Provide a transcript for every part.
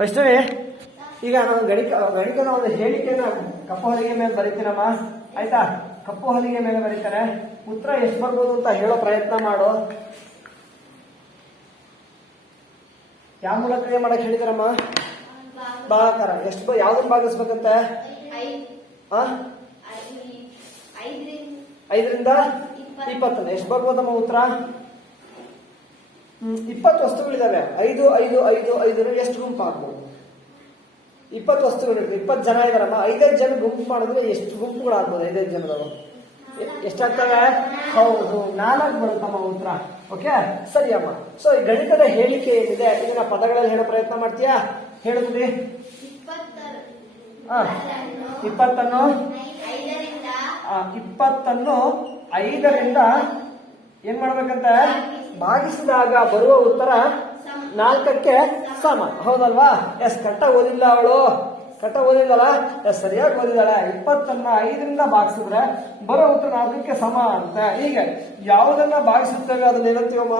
ವೈಷ್ಣವಿ, ಈಗ ನಾನು ಗಣಿತದ ಒಂದು ಹೇಳಿಕೆನ ಕಪ್ಪು ಹಲಿಗೆ ಮೇಲೆ ಬರೀತೀನಮ್ಮ. ಆಯ್ತಾ? ಕಪ್ಪು ಹಲಿಗೆ ಮೇಲೆ ಬರೀತಾರೆ. ಉತ್ತರ ಎಷ್ಟು ಬರ್ಬೋದು ಅಂತ ಹೇಳೋ ಪ್ರಯತ್ನ ಮಾಡು. ಯಾವ ಮೂಲಕ ಮಾಡಕ್ ಹೇಳಿದಾರಮ್ಮ? ಭಾಗಾಕಾರ. ಎಷ್ಟು ಯಾವ್ದನ್ನ ಭಾಗಿಸ್ಬೇಕಂತೆ? 5ರಿಂದ 20. ಎಷ್ಟು ಬರ್ಬೋದಮ್ಮ ಉತ್ತರ? 20 ವಸ್ತುಗಳಿದಾವೆ. 5 5 5 5 ಎಷ್ಟು ಗುಂಪು ಆಗ್ಬೋದು? 20 ವಸ್ತುಗಳಿರ್ತವೆ. 20 ಜನ ಇದಾರಮ್ಮ. 5 ಜನ ಗುಂಪು ಮಾಡಿದ್ರೆ ಎಷ್ಟು ಗುಂಪುಗಳಾಗ್ಬೋದು? 5 ಜನದವರು ಎಷ್ಟಾಗ್ತವೆ? ಹೌದು, 4 ಬರುತ್ತಮ್ಮ ಉತ್ತರ. ಓಕೆ, ಸರಿ ಅಮ್ಮ. ಸೊ ಈ ಗಣಿತದ ಹೇಳಿಕೆ ಏನಿದೆ ಇದನ್ನ ಪದಗಳಲ್ಲಿ ಹೇಳೋ ಪ್ರಯತ್ನ ಮಾಡ್ತೀಯಾ? ಹೇಳಿದ್ರಿ. 20 5ರಿಂದ ಏನ್ ಮಾಡ್ಬೇಕಂತ? ಭಾಗಿಸಿದಾಗ ಬರುವ ಉತ್ತರ 4ಕ್ಕೆ ಸಮ. ಹೌದಲ್ವಾ? ಎಸ್, ಕರೆಕ್ಟಾಗಿ ಓದಿಲ್ಲ ಅವಳು. ಕರೆಕ್ಟಾಗಿ ಓದಿಲ್ಲಲ್ಲ? ಎಸ್, ಸರಿಯಾಗಿ ಓದಿದಾಳ. 20 5ರಿಂದ ಭಾಗಿಸಿದ್ರೆ ಬರೋ ಉತ್ತರ 4ಕ್ಕೆ ಸಮ ಅಂತ. ಹೀಗೆ ಯಾವುದನ್ನ ಭಾಗಿಸುತ್ತೇವೆ ಅದನ್ನ ಏನಂತೀವಮ್ಮ?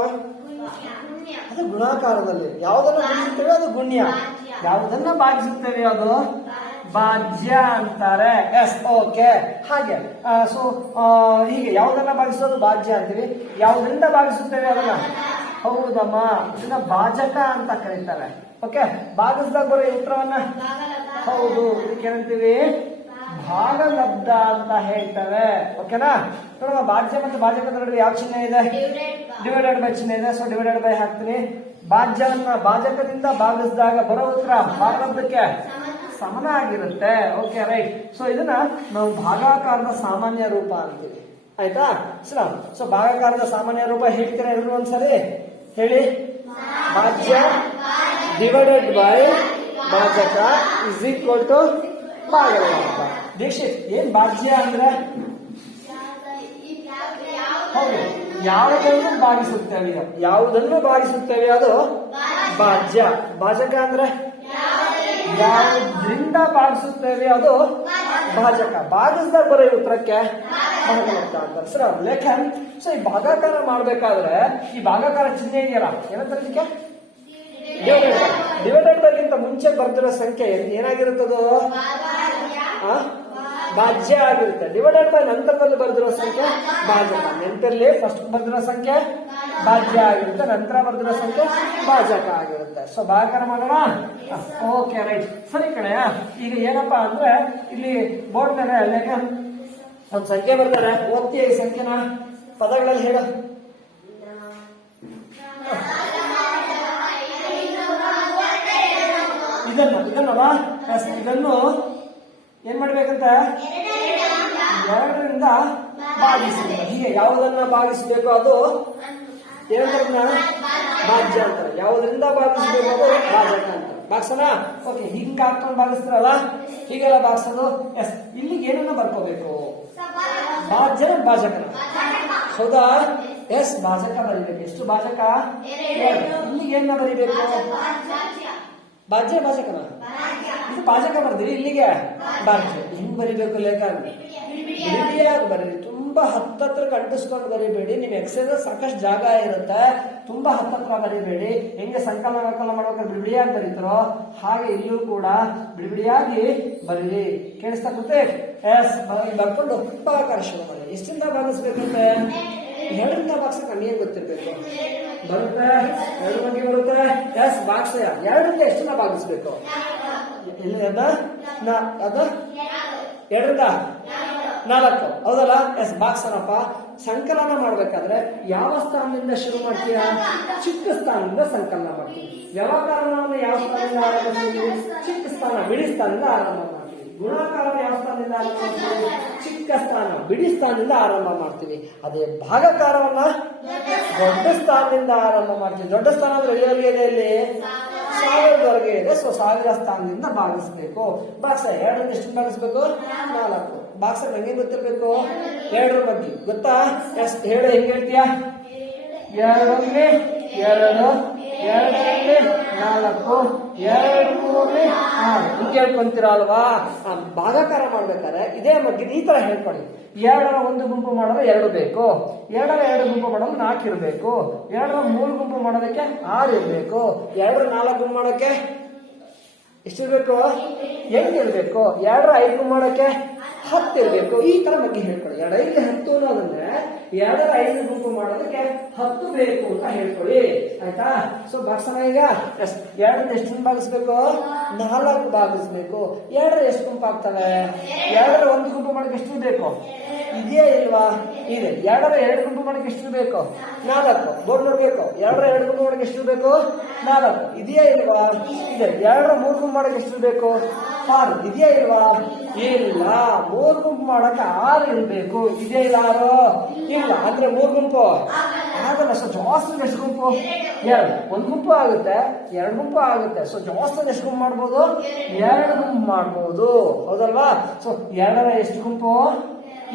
ಅದು ಗುಣಾಕಾರದಲ್ಲಿ. ಯಾವುದನ್ನ ಭಾಗಿಸುತ್ತೇವೆ ಅದು ಗುಣ್ಯ. ಯಾವುದನ್ನ ಭಾಗಿಸುತ್ತೇವೆ ಅದು ಭಾಜ್ಯ ಅಂತಾರೆ. S, okay. ಹಾಗೆ ಸೊ ಹೀಗೆ ಯಾವುದನ್ನ ಭಾಗಿಸೋದು ಭಾಜ್ಯ ಅಂತೀವಿ. ಯಾವುದರಿಂದ ಭಾಗಿಸುತ್ತೇವೆ ಅದನ್ನ? ಹೌದಮ್ಮ, ಇದನ್ನ ಭಾಜಕ ಅಂತ ಕರೀತಾರೆ. ಓಕೆ, ಭಾಗಿಸಿದಾಗ ಬರೋ ಉತ್ತರವನ್ನ ಹೌದು ಇದಕ್ಕೆ ಏನಂತೀವಿ? ಭಾಗಲಬ್ಧ ಅಂತ ಹೇಳ್ತೇವೆ. ಓಕೆನಾ? ನೋಡುವ, ಭಾಜ್ಯ ಮತ್ತು ಭಾಜಕದ ನಡುವೆ ಯಾವ ಚಿಹ್ನೆ ಇದೆ? ಡಿವೈಡೆಡ್ ಬೈ ಚಿಹ್ನೆ ಇದೆ. ಸೊ ಡಿವೈಡೆಡ್ ಬೈ ಹಾಕ್ತೀನಿ. ಭಾಜ್ಯವನ್ನ ಭಾಜಕದಿಂದ ಭಾಗಿಸಿದಾಗ ಬರೋ ಉತ್ತರ ಭಾಗಲಬ್ಧಕ್ಕೆ ಸಮನಾಗಿರುತ್ತೆ. Okay, right. ಸೊ ಇದನ್ನ ನಾವು ಭಾಗಾಕಾರದ ಸಾಮಾನ್ಯ ರೂಪ ಅಂತೀವಿ. ಆಯ್ತಾ? ಸೊ ಭಾಗಾಕಾರದ ಸಾಮಾನ್ಯ ರೂಪ ಹೇಳ್ತೀರಾ ಎಲ್ರು ಒಂದ್ಸರಿ? ಹೇಳಿ. ಭಾಜ್ಯ ಡಿವೈಡೆಡ್ ಬೈ ಭಾಜಕ ಇಸ್ ಈಕ್ವಲ್ ಟು ಭಾಗಲಬ್ಧ. ದೀಕ್ಷಿತ್, ಏನ್ ಭಾಜ್ಯ ಅಂದ್ರೆ? ಹೌದು, ಯಾವುದನ್ನು ಭಾಗಿಸುತ್ತೇವೆ ಅದು ಭಾಜ್ಯ. ಭಾಜಕ ಅಂದ್ರೆ ಯಾವುದ್ರಿಂದ ಭಾಗಿಸುತ್ತೇವೆ ಅದು ಭಾಜಕ. ಭಾಗಿಸಿದಾಗ ಬರೋ ಉತ್ತರಕ್ಕೆ ಭಾಗಲಬ್ಧ ಅಂತಾರೆ. ಸರ್ ಲೇಖನ್. ಸೊ ಈ ಭಾಗಾಕಾರ ಮಾಡ್ಬೇಕಾದ್ರೆ ಈ ಭಾಗಾಕಾರ ಚಿಹ್ನೆ ಇದೆಯಲ್ಲ, ಏನಂತಾರೆ ಇದಕ್ಕೆ? ಡಿವೈಡೆಡ್ ಬೈಗಿಂತ ಮುಂಚೆ ಬರ್ದಿರೋ ಸಂಖ್ಯೆ ಏನಾಗಿರುತ್ತದು? ಭಾಜ್ಯ ಆಗಿರುತ್ತೆ. ಡಿವೈಡೆಡ್ ಬೈ ನಂತರದಲ್ಲಿ ಬರ್ದಿರೋ ಸಂಖ್ಯೆ ಭಾಜಕ. ನೆನಪಿರ್ಲಿ, ಫಸ್ಟ್ ಬರ್ದಿರೋ ಸಂಖ್ಯೆ ಭಾಜ್ಯ ಆಗಿರುತ್ತೆ, ನಂತರ ಬರ್ದಿರೋ ಸಂಖ್ಯೆ ಭಾಜಕ ಆಗಿರುತ್ತೆ. ಸೊ ಭಾಗಾಕಾರ ಮಾಡೋಣ. Okay, right. ಸರಿ ಕಡೆಯ. ಈಗ ಏನಪ್ಪಾ ಅಂದ್ರೆ ಇಲ್ಲಿ ಬೋರ್ಡ್ ಮೇಲೆ ಅಲ್ಲಿಗೆ ಒಂದು ಸಂಖ್ಯೆ ಬರ್ತಾರೆ. ಓದ್ತೀಯ ಈ ಸಂಖ್ಯೆನ ಪದಗಳಲ್ಲಿ ಹೇಳು. ಇದನ್ನು ಏನ್ ಮಾಡ್ಬೇಕಂತ? 2ರಿಂದ ಭಾಗಿಸಬೇಕು. ಹೀಗೆ ಯಾವುದನ್ನ ಭಾಗಿಸಬೇಕು ಅದು ಏನಂತ? ಭಾಜ್ಯ ಅಂತಾರೆ. ಯಾವುದರಿಂದ ಭಾಗಿಸಬೇಕು ಅದು ಭಾಜಕ ಅಂತ. ಭಾಗ್ಸನ? ಓಕೆ, ಹಿಂಗ ಹಾಕೊಂಡು ಭಾಗಿಸ್ತಾರಲ್ಲ, ಹೀಗೆಲ್ಲ ಭಾಗಿಸೋದು. ಎಸ್, ಇಲ್ಲಿಗೆ ಏನನ್ನ ಬರ್ಕೋಬೇಕು? ಭಾಜ್ಯ ಭಾಜಕನ. ಹೌದಾ? ಎಸ್, ಭಾಜಕ ಬರೀಬೇಕು. ಎಷ್ಟು ಭಾಜಕ? ಇಲ್ಲಿಗೆ ಏನ ಬರೀಬೇಕು? ಭಾಜ್ಯ ಭಾಜಕನ. ಇದು ಭಾಜಕ ಬರ್ದಿರಿ, ಇಲ್ಲಿಗೆ ಭಾಜ್ಯ. ಹಿಂಗ್ ಬರಿಬೇಕು ಲೇಖ? ಬಿಡಿಯಾಗಿ ಬರೀರಿ. ತುಂಬಾ ಹತ್ತತ್ರ ಅಂಟಿಸ್ಕೊಂಡು ಬರಿಬೇಡಿ. ನಿಮ್ ಎಕ್ಸೈಸ್ ಸಾಕಷ್ಟು ಜಾಗ ಇರುತ್ತೆ. ತುಂಬಾ ಹತ್ತತ್ರ ಬರಿಬೇಡಿ. ಹೆಂಗೆ ಸಂಕಲನ ಮಾಡ್ಬೇಕಾದ್ರೆ ಬಿಡಿಯಾಗಿ ಬರೀತಾರೋ ಹಾಗೆ ಇಲ್ಲೂ ಕೂಡ ಬಿಡಿಯಾಗಿ ಬರೀರಿ. ಕೇಳಿಸ್ತಾ ಕೂತೆ? ಎಸ್, ಬರ್ಕೊಂಡು ಭಾಗಾಕಾರ ಶುರು ಮಾಡಿ. ಎಷ್ಟಿಂದ ಭಾಗಿಸ್ಬೇಕಂತೆ? 2ರಿಂದ ಭಾಗಿಸಕ್ಕೆ ನಮಗೇನ್ ಗೊತ್ತಿರ್ಬೇಕು? ಬರುತ್ತೆ, 2 ಬಗ್ಗೆ ಬರುತ್ತೆ. ಎಸ್, ಭಾಗಿಸ 2ರಿಂದ ಎಷ್ಟನ್ನ ಭಾಗಿಸ್ಬೇಕು? ಎಲ್ಲಿ ಅದ 2ರಿಂದ 4. ಹೌದಲ್ಲ? ಎಸ್, ಭಾಗ್ಸನಪ್ಪ. ಸಂಕಲನ ಮಾಡ್ಬೇಕಾದ್ರೆ ಯಾವ ಸ್ಥಾನದಿಂದ ಶುರು ಮಾಡ್ತೀರಾ? ಚಿಕ್ಕ ಸ್ಥಾನದಿಂದ ಸಂಕಲನ ಮಾಡ್ತೀವಿ. ವ್ಯವಕಾರವನ್ನು ಯಾವ ಸ್ಥಾನದಿಂದ ಆರಂಭ ಮಾಡ್ತೀವಿ? ಚಿಕ್ಕ ಸ್ಥಾನ ಬಿಡಿ ಸ್ಥಾನದಿಂದ ಆರಂಭ ಮಾಡ್ತೀವಿ. ಗುಣಾಕಾರ ಯಾವ ಸ್ಥಾನದಿಂದ ಆರಂಭ ಮಾಡ್ತೀವಿ? ಚಿಕ್ಕ ಸ್ಥಾನ ಬಿಡಿ ಸ್ಥಾನದಿಂದ ಆರಂಭ ಮಾಡ್ತೀವಿ. ಅದೇ ಭಾಗಾಕಾರವನ್ನ ದೊಡ್ಡ ಸ್ಥಾನದಿಂದ ಆರಂಭ ಮಾಡ್ತೀವಿ. ದೊಡ್ಡ ಸ್ಥಾನ ಅಂದ್ರೆ ಎಲ್ಲಿವರೆಗೆ ಇದೆ? ಇಲ್ಲಿ 1000ವರೆಗೆ ಇದೆ. ಸೊ 1000 ಸ್ಥಾನದಿಂದ ಭಾಗಿಸ್ಬೇಕು. ಭಾಗ್ಸ 2ರಿಂದ ಎಷ್ಟು ಭಾಗಿಸ್ಬೇಕು? 4. ಭಾಗ್ಸ ನಂಗೆ ಗೊತ್ತಿರ್ಬೇಕು? 2ರ ಬಗ್ಗೆ ಗೊತ್ತಾ? ಎಸ್, ಹೇಳು. ಹೆಂಗ್ ಹೇಳ್ತೀಯ? 2ರಲ್ಲಿ 2, 2ರಲ್ಲಿ 4, 2 3 6 ಹಿಂಗೆ ಹೇಳ್ಕೊಂತೀರ ಅಲ್ವಾ? ಭಾಗಾಕಾರ ಮಾಡ್ಬೇಕಾದ್ರೆ ಇದೇ ಬಗ್ಗೆ ಈ ತರ ಹೇಳ್ಕೊಳ್ಳಿ. 2ರ 1 ಗುಂಪು ಮಾಡೋದು 2 ಬೇಕು. 2ರ 2 ಗುಂಪು ಮಾಡೋದು 4 ಇರಬೇಕು. 2ರ 3 ಗುಂಪು ಮಾಡೋದಕ್ಕೆ 6 ಇರಬೇಕು. 2ರ 4 ಗುಂಪು ಮಾಡೋಕೆ ಎಷ್ಟಿರ್ಬೇಕು? 8 ಇರ್ಬೇಕು. 2ರ 5 ಮಾಡಕ್ಕೆ 10 ಇರ್ಬೇಕು. ಈ ತರ ಬಗ್ಗೆ ಹೇಳ್ಕೊಳ್ಳಿ. 2 5 10 ಅನ್ನೋದಂದ್ರೆ 2ರ 5 ಗುಂಪು ಮಾಡೋದಕ್ಕೆ 10 ಬೇಕು ಅಂತ ಹೇಳ್ಕೊಳ್ಳಿ. ಆಯ್ತಾ? ಸೊ ಭಾಗಿಸೋಣ ಈಗ. 2ರಿಂದ ಎಷ್ಟು ಭಾಗಿಸ್ಬೇಕು? 4 ಭಾಗಿಸ್ಬೇಕು. 2ರ ಎಷ್ಟು ಗುಂಪು ಆಗ್ತವೆ? 2ರ 1 ಗುಂಪು ಮಾಡಕ್ಕೆ ಎಷ್ಟು ಬೇಕು? ಇದೆಯಾ ಇಲ್ವಾ? ಇದೆ. 2ರ 2 ಗುಂಪು ಮಾಡಕ್ಕೆ ಎಷ್ಟು ಬೇಕು? 4. ಬೋರ್ಡ್ ನೋಡ್ಬೇಕು. 2ರ 2 ಗುಂಪು ಮಾಡಕ್ಕೆ ಎಷ್ಟು ಬೇಕು? 4. ಇದೆಯಾ ಇಲ್ವಾ? ಇದೆ. 2ರ 3 ಗುಂಪು ಮಾಡಕ್ಕೆ ಎಷ್ಟು ಬೇಕು? 6. ಇದೆಯಾ ಇಲ್ವಾ? ಇಲ್ಲ. 3 ಗುಂಪು ಮಾಡಕ್ಕೆ 6 ಇರ್ಬೇಕು. ಇದೆಯಾ ಇಲ್ಲ? 6 ಇಲ್ಲ. ಅಂದ್ರೆ 3 ಗುಂಪು ಆಗಲ್ಲ. ಸೊ ಜಾಸ್ತಿ ಎಷ್ಟು ಗುಂಪು? 2. 1 ಗುಂಪು ಆಗುತ್ತೆ, 2 ಗುಂಪು ಆಗುತ್ತೆ. ಸೊ ಜಾಸ್ತಿ ಎಷ್ಟು ಗುಂಪು ಮಾಡ್ಬೋದು? 2 ಗುಂಪು ಮಾಡ್ಬೋದು. ಹೌದಲ್ವಾ? ಸೊ 2ರ ಎಷ್ಟು ಗುಂಪು?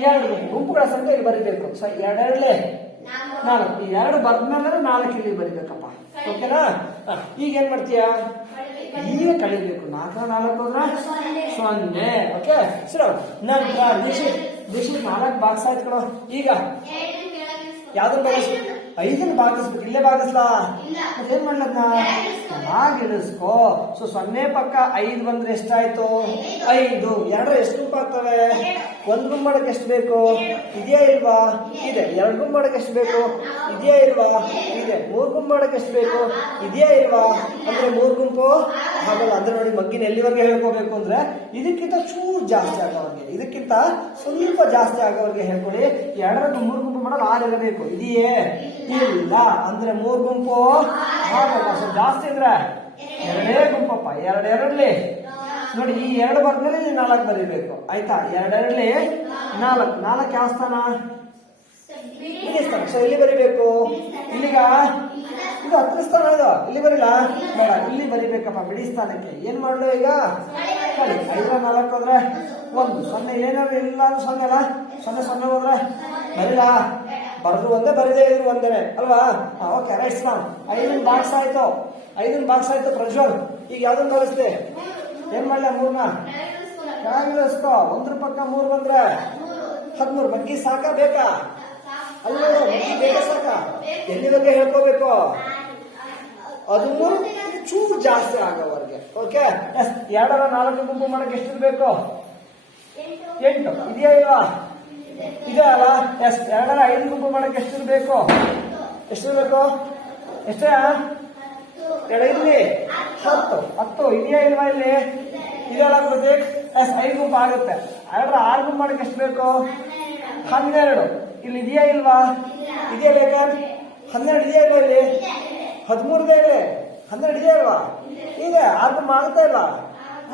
2 ಗುಂಪು. ಗುಂಪುಗಳ ಸಂಖ್ಯೆ ಇಲ್ಲಿ ಬರೀಬೇಕು. ಸೊ 2 4. ಈ 2 ಬರ್ದ್ಮೇಲೆ 4 ಇಲ್ಲಿ ಬರೀಬೇಕಪ್ಪ. ಓಕೆನಾ? ಈಗ ಏನ್ ಮಾಡ್ತೀಯಾ? ಈಗ ಕಳಿಬೇಕು. 4 4 ಹೋದ್ರೆ 0. ಓಕೆ ಸರಿ. ನಂತರ ದಿಶಿ 4 ಬಾಕ್ಸ್ ಆಯ್ತು ಕಣ. ಈಗ ಯಾವ್ದನ್ನ ಭಾಗಿಸ್ಬೇಕು? 5 ಭಾಗಿಸ್ಬೇಕು. ಇಲ್ಲೇ ಭಾಗಿಸ್ಲಾ? ಏನ್ ಮಾಡ್ಲದ್ನ? ಇಳಿಸ್ಕೋ. ಸೊ 0 ಪಕ್ಕ 5 ಬಂದ್ರೆ ಎಷ್ಟಾಯ್ತು? 5. 2ರ ಎಷ್ಟು ಗುಂಪು ಆಗ್ತವೆ? 1 ಗುಂಪು ಮಾಡಕ್ಕೆ ಎಷ್ಟು ಬೇಕು? ಇದೆಯಾ ಇಲ್ವಾ? ಇದೆ. 2 ಗುಂಪು ಮಾಡಕ್ಕೆ ಎಷ್ಟು ಬೇಕು? ಇದೆಯಾ ಇಲ್ವಾ? ಇದೆ. 3 ಗುಂಪು ಮಾಡಕ್ಕೆ ಎಷ್ಟು ಬೇಕು? ಇದೆಯಾ ಇಲ್ವಾ? ಅಂದ್ರೆ 3 ಗುಂಪು ಆಗಲ್ಲ. ಅಂದ್ರೆ ನೋಡಿ, ಮಗ್ಗಿನ ಎಲ್ಲಿವರೆಗೆ ಹೇಳ್ಕೋಬೇಕು ಅಂದ್ರೆ ಇದಕ್ಕಿಂತ ಚೂರು ಜಾಸ್ತಿ ಆಗೋವರೆಗೆ, ಇದಕ್ಕಿಂತ ಸ್ವಲ್ಪ ಜಾಸ್ತಿ ಆಗೋವರೆಗೆ ಹೇಳ್ಕೊಳ್ಳಿ. 2ರ 3 ಗುಂಪು ಮಾಡಲು 6 ಇರಬೇಕು. ಇದೆಯೇ? ಇಲ್ಲ. ಅಂದ್ರೆ 3 ಗುಂಪು ಆಗಲ್ಲ. ಸೊ ಜಾಸ್ತಿ ಅಂದ್ರೆ 2 ಗುಂಪಪ್ಪ. 2 2ರಲ್ಲಿ ನೋಡಿ, ಈ 2 ಬರ್ದ್ಮೇಲೆ 4 ಬರೀಬೇಕು. ಆಯ್ತಾ? 2 2ರಲ್ಲಿ 4. 4 ಯಾವ ಸ್ಥಾನ? ಇಲ್ಲಿ ಸ್ಥಾನ. ಸೊ ಇಲ್ಲಿ ಬರಿಬೇಕು. ಇಲ್ಲಿಗ ಇದು 10 ಸ್ಥಾನ. ಇದು ಇಲ್ಲಿ ಬರಿಲ್ಲ? ಬೇಡ, ಇಲ್ಲಿ ಬರಿಬೇಕಪ್ಪ. ಬಿಡಿ ಸ್ಥಾನಕ್ಕೆ ಏನ್ ಮಾಡ್ಲು ಈಗ? 5ರ 4 ಹೋದ್ರೆ 1. 0 ಏನಾದ್ರು ಇಲ್ಲ ಅಂದ್ರೆ 0 ಅಲ್ಲ? 0 0 ಹೋದ್ರೆ ಬರಿಲ್ಲ? ಬರೆದು ಒಂದೇ, ಬರೀದೇ ಇದ್ರು ಒಂದೇನೆ ಅಲ್ವಾ? Okay right. 5 ಬಾಕ್ಸ್ ಆಯ್ತು. 5 ಬಾಕ್ಸ್ ಆಯ್ತು ಪ್ರಜ್ವಲ್. ಈಗ ಯಾವ್ದನ್ನ ಭಾಗಿಸ್ದೆ? ಏನ್ ಮಾಡ್ಲ? 3ನ ಇಳಿಸ್ಕೋ. 1ರ ಪಕ್ಕ 3 ಬಂದ್ರೆ 13. ಮಗ್ಗಿ ಸಾಕ ಬೇಕಾ? ಅಲ್ಲೋ, ಮಗ್ಗಿ ಬೇಕಾ ಸಾಕ? ಎಲ್ಲಿವರೆಗೆ ಹೇಳ್ಕೋಬೇಕು? 13 ಚೂರು ಜಾಸ್ತಿ ಆಗೋವರೆಗೆ. ಓಕೆ. 2ರ 4 ಗುಂಪು ಮಾಡಕ್ಕೆ ಎಷ್ಟಿರ್ಬೇಕು? 8. ಇದೆಯಾ ಇಲ್ವಾ? ಇದೆ ಅಲ್ಲ? 2ರ 5 ಗುಂಪು ಮಾಡಕ್ಕೆ ಎಷ್ಟಿರ್ಬೇಕು? ಎಷ್ಟಿರ್ಬೇಕು? ಎಷ್ಟೇ? 2 ಇಲ್ಲಿ 10. 10 ಇದೆಯಾ ಇಲ್ವಾ? ಇಲ್ಲಿ ಇದೆಲ್ಲ ಪ್ರತಿ 5 ಗುಂಪು ಆಗುತ್ತೆ. 2ರ 6 ಗುಂಪು ಮಾಡಕ್ಕೆ ಎಷ್ಟು ಬೇಕು? 12. ಇಲ್ಲಿ ಇದೆಯಾ ಇಲ್ವಾ? ಇದೆಯಾ ಬೇಕಾ? 12 ಇದೆಯಾ ಇಲ್ವಾ? ಇಲ್ಲಿ 13 ಇದೆ. ಇಲ್ಲಿ 12 ಇದೆಯಾ ಇಲ್ವಾ? ಇದೆ. 6 ಗುಂಪು ಆಗುತ್ತಾ ಇಲ್ಲ?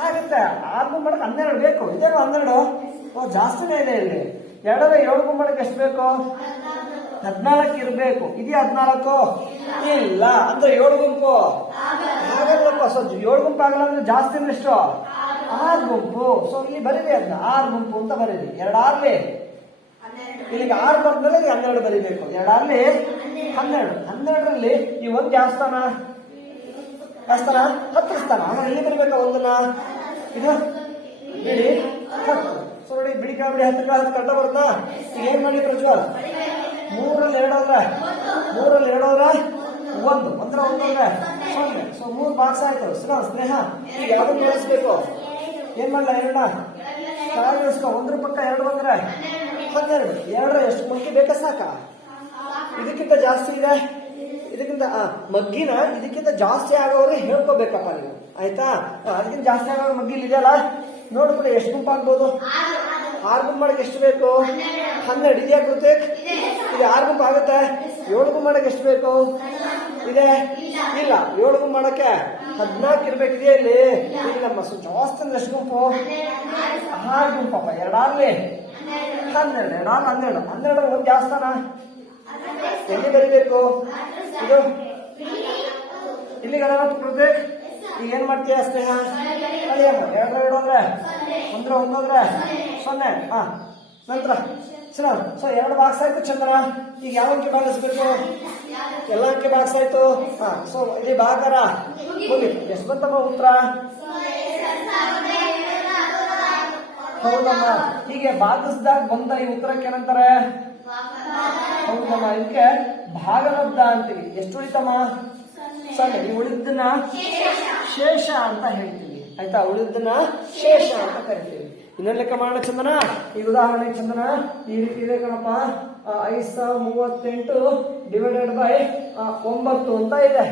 ಆಗುತ್ತೆ. 6 ಗುಂಪು ಮಾಡಕ್ಕೆ 12 ಬೇಕು. ಇದೇನು 12? ಓ ಜಾಸ್ತಿನೇ ಇದೆ. ಇಲ್ಲಿ 2ರ 7 ಗುಂಪು ಮಾಡಕ್ಕೆ ಎಷ್ಟು ಬೇಕು? 14 ಇರಬೇಕು. ಇದೆಯಾ 14? ಇಲ್ಲ. ಅಂದ್ರೆ 7 ಗುಂಪು ಆಗಲ್ಲಪ್ಪ. ಸೊ 7 ಗುಂಪು ಆಗಲ್ಲ ಅಂದ್ರೆ ಜಾಸ್ತಿ ಅಂದ್ರೆ ಎಷ್ಟು? 6 ಗುಂಪು. ಸೊ ಇಲ್ಲಿ ಬರೀರಿ, ಅದನ್ನ 6 ಗುಂಪು ಅಂತ ಬರೀರಿ. 2 6ಲಿ ಇಲ್ಲಿಗೆ 6 ಬಂದ್ಮೇಲೆ 12 ಬರೀಬೇಕು. 2 6ಲಿ 12. 12ರಲ್ಲಿ ಈ 1 ಯಾವ ಸ್ಥಾನ? 10 ಸ್ಥಾನ. ಆಮೇಲೆ ಇಲ್ಲಿ ಬರೀಬೇಕಾ 1ನ? ಇದು ಬಿಡಿ 10. ಸೊ ನೋಡಿ, ಬಿಡಿ ಬಿಡಿ 10 ಕಂಡ ಬರುತ್ತಾ? ಈಗ ಏನ್ ಮಾಡಿ ಪ್ರಜ್ವಲ್? 3ರಲ್ಲಿ 2 ಹೋದ್ರೆ 3ರಲ್ಲಿ 2 ಹೋದ್ರೆ 1. 1ರ 1 ಹೋದ್ರೆ 0. ಸೊ 3 ಬಾಕ್ಸ್ ಆಯ್ತು. ಸ್ನೇಹ ಈಗ ಯಾವ್ದನ್ನು ಬೆಳೆಸ್ಬೇಕು? ಏನ್ ಮಾಡ್ಲ? 2ನ ಇಳಿಸ್ಕೊ. 1ರ ಪಕ್ಕ 2 ಬಂದ್ರೆ 12. 2ರ ಎಷ್ಟು ಮಗ್ಗಿ ಬೇಕಾ ಸಾಕ? ಇದಕ್ಕಿಂತ ಜಾಸ್ತಿ ಇದೆ. ಇದಕ್ಕಿಂತ ಮಗ್ಗಿನ ಇದಕ್ಕಿಂತ ಜಾಸ್ತಿ ಆಗೋವರೆಗೆ ಹೇಳ್ಕೋಬೇಕಪ್ಪ ನೀವು. ಆಯ್ತಾ? ಅದಕ್ಕಿಂತ ಜಾಸ್ತಿ ಆಗೋ ಮಗ್ಗಿಲಿ ಇದೆಯಲ್ಲ, ನೋಡ್ಬಿಟ್ಟು ಎಷ್ಟು ಗುಂಪು ಆಗ್ಬೋದು? 6 ಗುಂಪು ಮಾಡಕ್ಕೆ ಎಷ್ಟು ಬೇಕು? 12. ಇದೆಯಾ ಕೃತಿಕ್? ಇದು 6 ಗುಂಪು ಆಗುತ್ತೆ. 7 ಗುಂಪು ಮಾಡಕ್ಕೆ ಎಷ್ಟು ಬೇಕು? ಇದೆ? ಇಲ್ಲ. 7 ಗುಂಪು ಮಾಡಕ್ಕೆ 14 ಇರ್ಬೇಕು. ಇದೆಯಾ ಇಲ್ಲಿ? ಇಲ್ಲಮ್ಮ. ಸೊ ಜಾಸ್ತಿ ಅಂದ್ರೆ ಎಷ್ಟು ಗುಂಪು? 6 ಗುಂಪಪ್ಪ. 2 6ಲಿ 12. 2 6 12. 12 1 ಯಾವ ಸ್ಥಾನ? ಎಲ್ಲಿ ಬರೀಬೇಕು? ಇದು ಇಲ್ಲಿ ಗಣಪತಿ ಕೃತಿಕ್. ಈಗ ಏನ್ ಮಾಡ್ತೀಯ ಸ್ನೇಹ? 2ರ 2 ಹೋದ್ರೆ 1ರ 1 ಹೋದ್ರೆ 0. ನಂತರ ಸರಿ. ಸೊ 2 ಬಾಕ್ಸ್ ಆಯ್ತು ಚಂದ್ರ. ಈಗ ಯಾವ ಅಂಕಿ ಭಾಗಿಸ್ಬೇಕು? ಎಲ್ಲ ಅಂಕಿ ಬಾಕ್ಸ್ ಆಯ್ತು. ಸೊ ಇಲ್ಲಿ ಭಾಗರ ಹೋಗಿ ಎಷ್ಟು ಬಂತಮ್ಮ ಉತ್ತರ? ಹೌದಮ್ಮ. ಹೀಗೆ ಭಾಗಿಸಿದಾಗ ಬಂದ ಈ ಉತ್ತರಕ್ಕೆ ಏನಂತಾರೆ? ಹೌದಮ್ಮ. ಇದಕ್ಕೆ ಭಾಗಲಬ್ಧ ಅಂತೀವಿ. ಎಷ್ಟು ಉಳಿತಮ್ಮ? 0. ಈ ಉಳಿದನ್ನ ಶೇಷ ಅಂತ ಹೇಳ್ತೀವಿ. ಆಯ್ತಾ, ಉಳಿದನ್ನ ಶೇಷ ಅಂತ ಕರಿತೀವಿ. ಇನ್ನೊಂದು ಲೆಕ್ಕ ಮಾಡೋಣ ಚಂದನ. ಈ ಉದಾಹರಣೆ ಚಂದನ ಈ ರೀತಿ ಇದೆ ಕಣಪ್ಪ. 5,38 ಡಿವೈಡೆಡ್ ಬೈ 9 ಅಂತ ಇದೆ.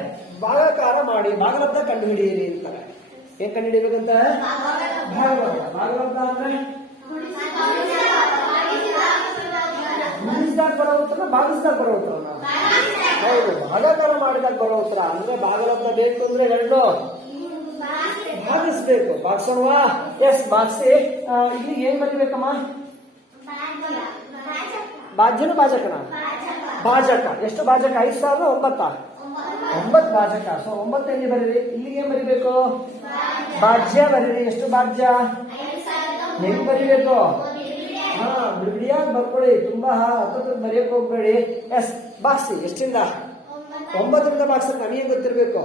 ಭಾಗಾಕಾರ ಮಾಡಿ ಭಾಗಲಬ್ಧ ಕಂಡು ಹಿಡಿಯಿರಿ ಅಂತಾರೆ. ಏನ್ ಕಂಡು ಹಿಡಿಬೇಕಂತ? ಭಾಗಲಬ್ಧ. ಭಾಗಲಬ್ಧ ಅಂದ್ರೆ ಗುಣಿಸಿದಾಗ ಬರೋ ಉತ್ತರ, ಭಾಗಿಸಿದಾಗ ಬರೋ ಉತ್ತರ. ಹೌದು, ಭಾಗಾಕಾರ ಮಾಡಿದಾಗ ಬರೋ ಉತ್ತರ ಅಂದ್ರೆ ಭಾಗಲಬ್ಧ ಬೇಕು ಅಂದ್ರೆ ಎರಡು ಭಾಗಿಸ್ಬೇಕು. ಭಾಗಿಸೋಣವಾ? ಎಸ್, ಭಾಗಿಸಿ. ಇಲ್ಲಿ ಏನ್ ಬರೀಬೇಕಮ್ಮ? ಭಾಜ್ಯನ ಭಾಜಕನ? ಭಾಜಕ. ಎಷ್ಟು ಭಾಜಕ? 5,009. 9 ಭಾಜಕ. ಸೊ 9 ಎಲ್ಲಿ ಬರೀರಿ? ಇಲ್ಲಿಗೆ ಏನ್ ಬರೀಬೇಕು? ಭಾಜ್ಯ ಬರೀರಿ. ಎಷ್ಟು ಭಾಜ್ಯ? ಹೆಂಗ್ ಬರೀಬೇಕು? ಹಾ, ಬಿಡಿಯಾಗಿ ಬರ್ಕೊಳ್ಳಿ. ತುಂಬಾ ಹತ್ತತ್ರ ಬರೆಯಕ್ ಹೋಗ್ಬೇಡಿ. S, boxy. ಎಷ್ಟಿಂದ? 9ರಿಂದ ಬಾಕ್ಸಕ್ಕೆ ನಮಗೆ ಗೊತ್ತಿರ್ಬೇಕು.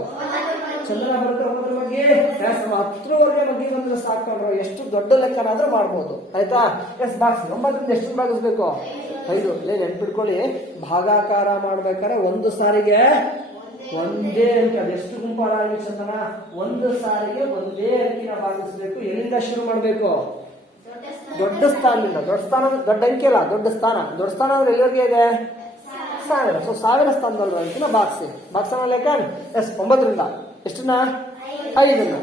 ಚಂದನ ಬರುತ್ತೆ 9ರ ಬಗ್ಗೆ. ಎಸ್, 10ರವರೆಗೆ ಬಗ್ಗೆ ಬಂದ್ರೆ ಸಾಕೊಂಡ್ರು ಎಷ್ಟು ದೊಡ್ಡ ಲೆಕ್ಕನಾದ್ರೂ ಮಾಡ್ಬೋದು. ಆಯ್ತಾ? S, boxy. 9ರಿಂದ ಎಷ್ಟು ಭಾಗಿಸ್ಬೇಕು? 5. ನೆನ್ಪಿಟ್ಕೊಳ್ಳಿ, ಭಾಗಾಕಾರ ಮಾಡ್ಬೇಕಾದ್ರೆ ಒಂದು ಸಾರಿಗೆ ಒಂದೇ ಅಂಕಿ. ಅದೆಷ್ಟು ಗುಂಪಾಗಿ ಚಂದನ? ಒಂದು ಸಾರಿಗೆ ಒಂದೇ ಅಂಕಿನ ಭಾಗಿಸ್ಬೇಕು. ಎಲ್ಲಿಂದ ಶುರು ಮಾಡ್ಬೇಕು? ದೊಡ್ಡ ಸ್ಥಾನದಿಂದ. ದೊಡ್ಡ ಸ್ಥಾನ ದೊಡ್ಡ ಅಂಕಿ ಅಲ್ಲ, ದೊಡ್ಡ ಸ್ಥಾನ. ದೊಡ್ಡ ಸ್ಥಾನ ಅಂದ್ರೆ ಎಲ್ಲಿವರೆಗೆ ಇದೆ? 1000. So 1000 ಸ್ಥಾನದಲ್ವ ಅಂಕಿನ boxy. ಬಾಕ್ಸನ ಲೆಕ್ಕ. ಎಸ್, 9ರಿಂದ ಎಷ್ಟನ್ನ? 5ನ್ನ.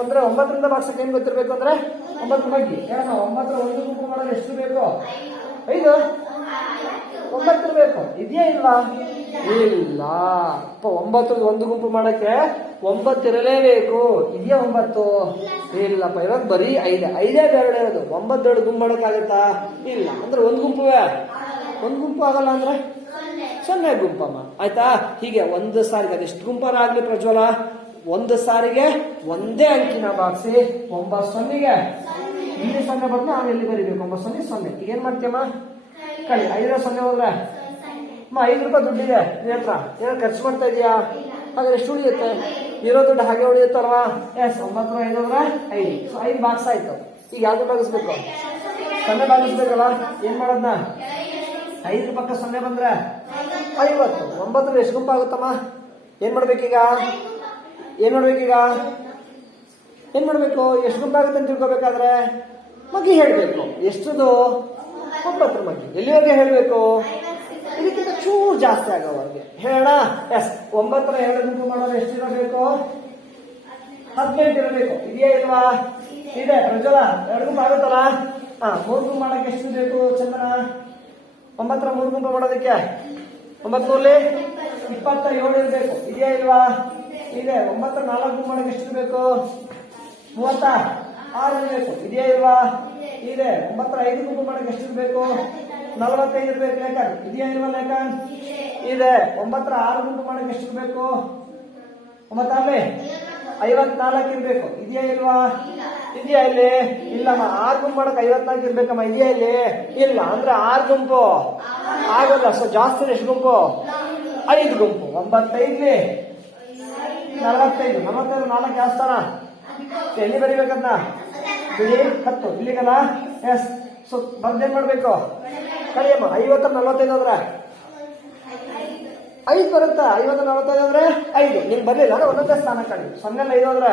ಅಂದ್ರೆ 9ರಿಂದ ಬಾಕ್ಸಕ್ಕೆ ಏನ್ ಗೊತ್ತಿರ್ಬೇಕು ಅಂದ್ರೆ 9 ಬಗ್ಗೆ. 9ರ ಒಂದು ಗುಂಪು ಮಾಡೋದು ಎಷ್ಟು ಬೇಕು? 5. 9 ಇರ್ಬೇಕು. ಇದೆಯಾ ಇಲ್ವಾ? ಇಲ್ಲ. 9 ಒಂದು ಗುಂಪು ಮಾಡಕ್ಕೆ 9 ಇರಲೇಬೇಕು. ಇದೆಯಾ 9? ಇಲ್ಲಪ್ಪ, ಇವಾಗ ಬರೀ 5 ಬೇರೆ ಇರೋದು. 9 ಗುಂಪು ಮಾಡಕ್ಕಾಗತ್ತಾ? ಇಲ್ಲ. ಅಂದ್ರೆ ಒಂದು ಗುಂಪುವೇ. ಒಂದು ಗುಂಪು ಆಗಲ್ಲ ಅಂದ್ರೆ 0 ಗುಂಪಮ್ಮ. ಆಯ್ತಾ? ಹೀಗೆ ಒಂದು ಸಾರಿಗೆ ಅದೆಷ್ಟು ಗುಂಪಾರ ಆಗ್ಲಿ ಪ್ರಜ್ವಲ, ಒಂದು ಸಾರಿಗೆ ಒಂದೇ ಅಂಕಿನ ಬಾಕ್ಸಿ. 9 ಇಲ್ಲಿ 0 ಬಂದ್ರೆ ನಾವು ಎಲ್ಲಿ ಬರೀಬೇಕು? 9 0. ಈಗ ಏನ್ ಮಾಡ್ತೀಯಮ್ಮ? ಕಳಿ. 5 0 ಹೋದ್ರೆ 5 ರೂಪಾಯಿ ದುಡ್ಡಿದೆ ನಿನ್ನ ಹತ್ರ. ಏನಾದ್ರು ಖರ್ಚು ಮಾಡ್ತಾ ಇದೀಯಾ? ಹಾಗಾದ್ರೆ ಎಷ್ಟು ಉಳಿಯುತ್ತೆ? ಇರೋ ದುಡ್ಡು ಹಾಗೆ ಉಳಿಯುತ್ತಲ್ವಾ? ಎಸ್, 9 5 ಹೋದ್ರೆ 5. ಸೊ 5 ಬಾಕ್ಸ್ ಆಯ್ತು. ಈಗ ಯಾವ್ದು ಭಾಗಿಸ್ಬೇಕು? 0 ಭಾಗಿಸ್ಬೇಕಲ್ಲ. ಏನ್ ಮಾಡೋದ್ನ? 5 ಪಕ್ಕ 0 ಬಂದ್ರೆ 50. 9 ಎಷ್ಟು ಗುಂಪು ಆಗುತ್ತಮ್ಮ? ಏನ್ ಮಾಡ್ಬೇಕೀಗ? ಏನ್ ಮಾಡ್ಬೇಕು? ಎಷ್ಟು ಗುಂಪು ಆಗುತ್ತೆ ಅಂತ ತಿಳ್ಕೊಬೇಕಾದ್ರೆ ಮಗಿ ಹೇಳ್ಬೇಕು. ಎಷ್ಟದು? 9 ಮಗಿ. ಎಲ್ಲಿವರೆಗೆ ಹೇಳ್ಬೇಕು? ಇದಕ್ಕಿಂತ ಚೂರು ಜಾಸ್ತಿ ಆಗೋವರೆಗೆ ಹೇಳೋಣ. ಎಸ್, 9ರ 2 ಗುಂಪು ಮಾಡೋದು ಎಷ್ಟಿರಬೇಕು? 18 ಇರಬೇಕು. ಇದೆಯಾ ಇಲ್ವಾ? ಇದೆ. ಪ್ರಜ್ವಲ 2 ಗುಂಪು ಆಗುತ್ತಲ್ಲ. 3 ಗುಂಪು ಮಾಡಕ್ಕೆ ಎಷ್ಟು ಬೇಕು ಚಂದನ? 9ರ 3 ಗುಂಪು ಮಾಡೋದಕ್ಕೆ 9 27 ಇರಬೇಕು. ಇದೆಯಾ ಇಲ್ವಾ? ಇದೆ. 9ರ 4 ಗುಂಪು ಮಾಡಕ್ಕೆ ಎಷ್ಟು ಬೇಕು? 36 ಇರಬೇಕು. ಇದೆಯಾ ಇಲ್ವಾ? ಇದೆ. 9ರ 5 ಗುಂಪು ಮಾಡಕ್ಕೆ ಎಷ್ಟು ಇರಬೇಕು? 45 ಇರ್ಬೇಕು. ಲೇಖನ್ ಇದೆಯಾ ಇಲ್ವಾ? ಲೇಖನ್ ಇದೆ. 9ರ 6 ಗುಂಪು ಮಾಡಕ್ಕೆ ಎಷ್ಟು ಇರಬೇಕು? 9 54 ಇರ್ಬೇಕು. ಇದೆಯಾ ಇಲ್ವಾ? ಇದೆಯಾ ಇಲ್ಲಿ? ಇಲ್ಲಮ್ಮ. 6 ಗುಂಪು ಮಾಡಕ್ಕೆ 54 ಇರ್ಬೇಕಮ್ಮ. ಇದೆಯಾ ಇಲ್ಲಿ? ಇಲ್ಲ. ಅಂದ್ರೆ 6 ಗುಂಪು ಆಗಲ್ಲ. ಸೊ ಜಾಸ್ತಿ ಎಷ್ಟು ಗುಂಪು? 5 ಗುಂಪು. 95 45. 45 4 ಯಾವ ಸ್ಥಾನ? ಎಲ್ಲಿ ಬರಿಬೇಕದ್ನ? ಬಿಡಿ 10 ಇಲ್ಲಿಗಲ್ಲ. ಎಸ್. ಸೊ ಬರ್ದೇನ್ ಮಾಡ್ಬೇಕು? ಕಡಿಯಮ್ಮ. 50 45 ಹೋದ್ರೆ 5 ಬರುತ್ತಾ? 50 45 ಹೋದ್ರೆ 5. ನಿಮ್ಗೆ ಬರ್ಲಿಲ್ಲ ಅಂದ್ರೆ ಒಂದೊಂದೇ ಸ್ಥಾನ ಕಡಿ. 0 5 ಹೋದ್ರೆ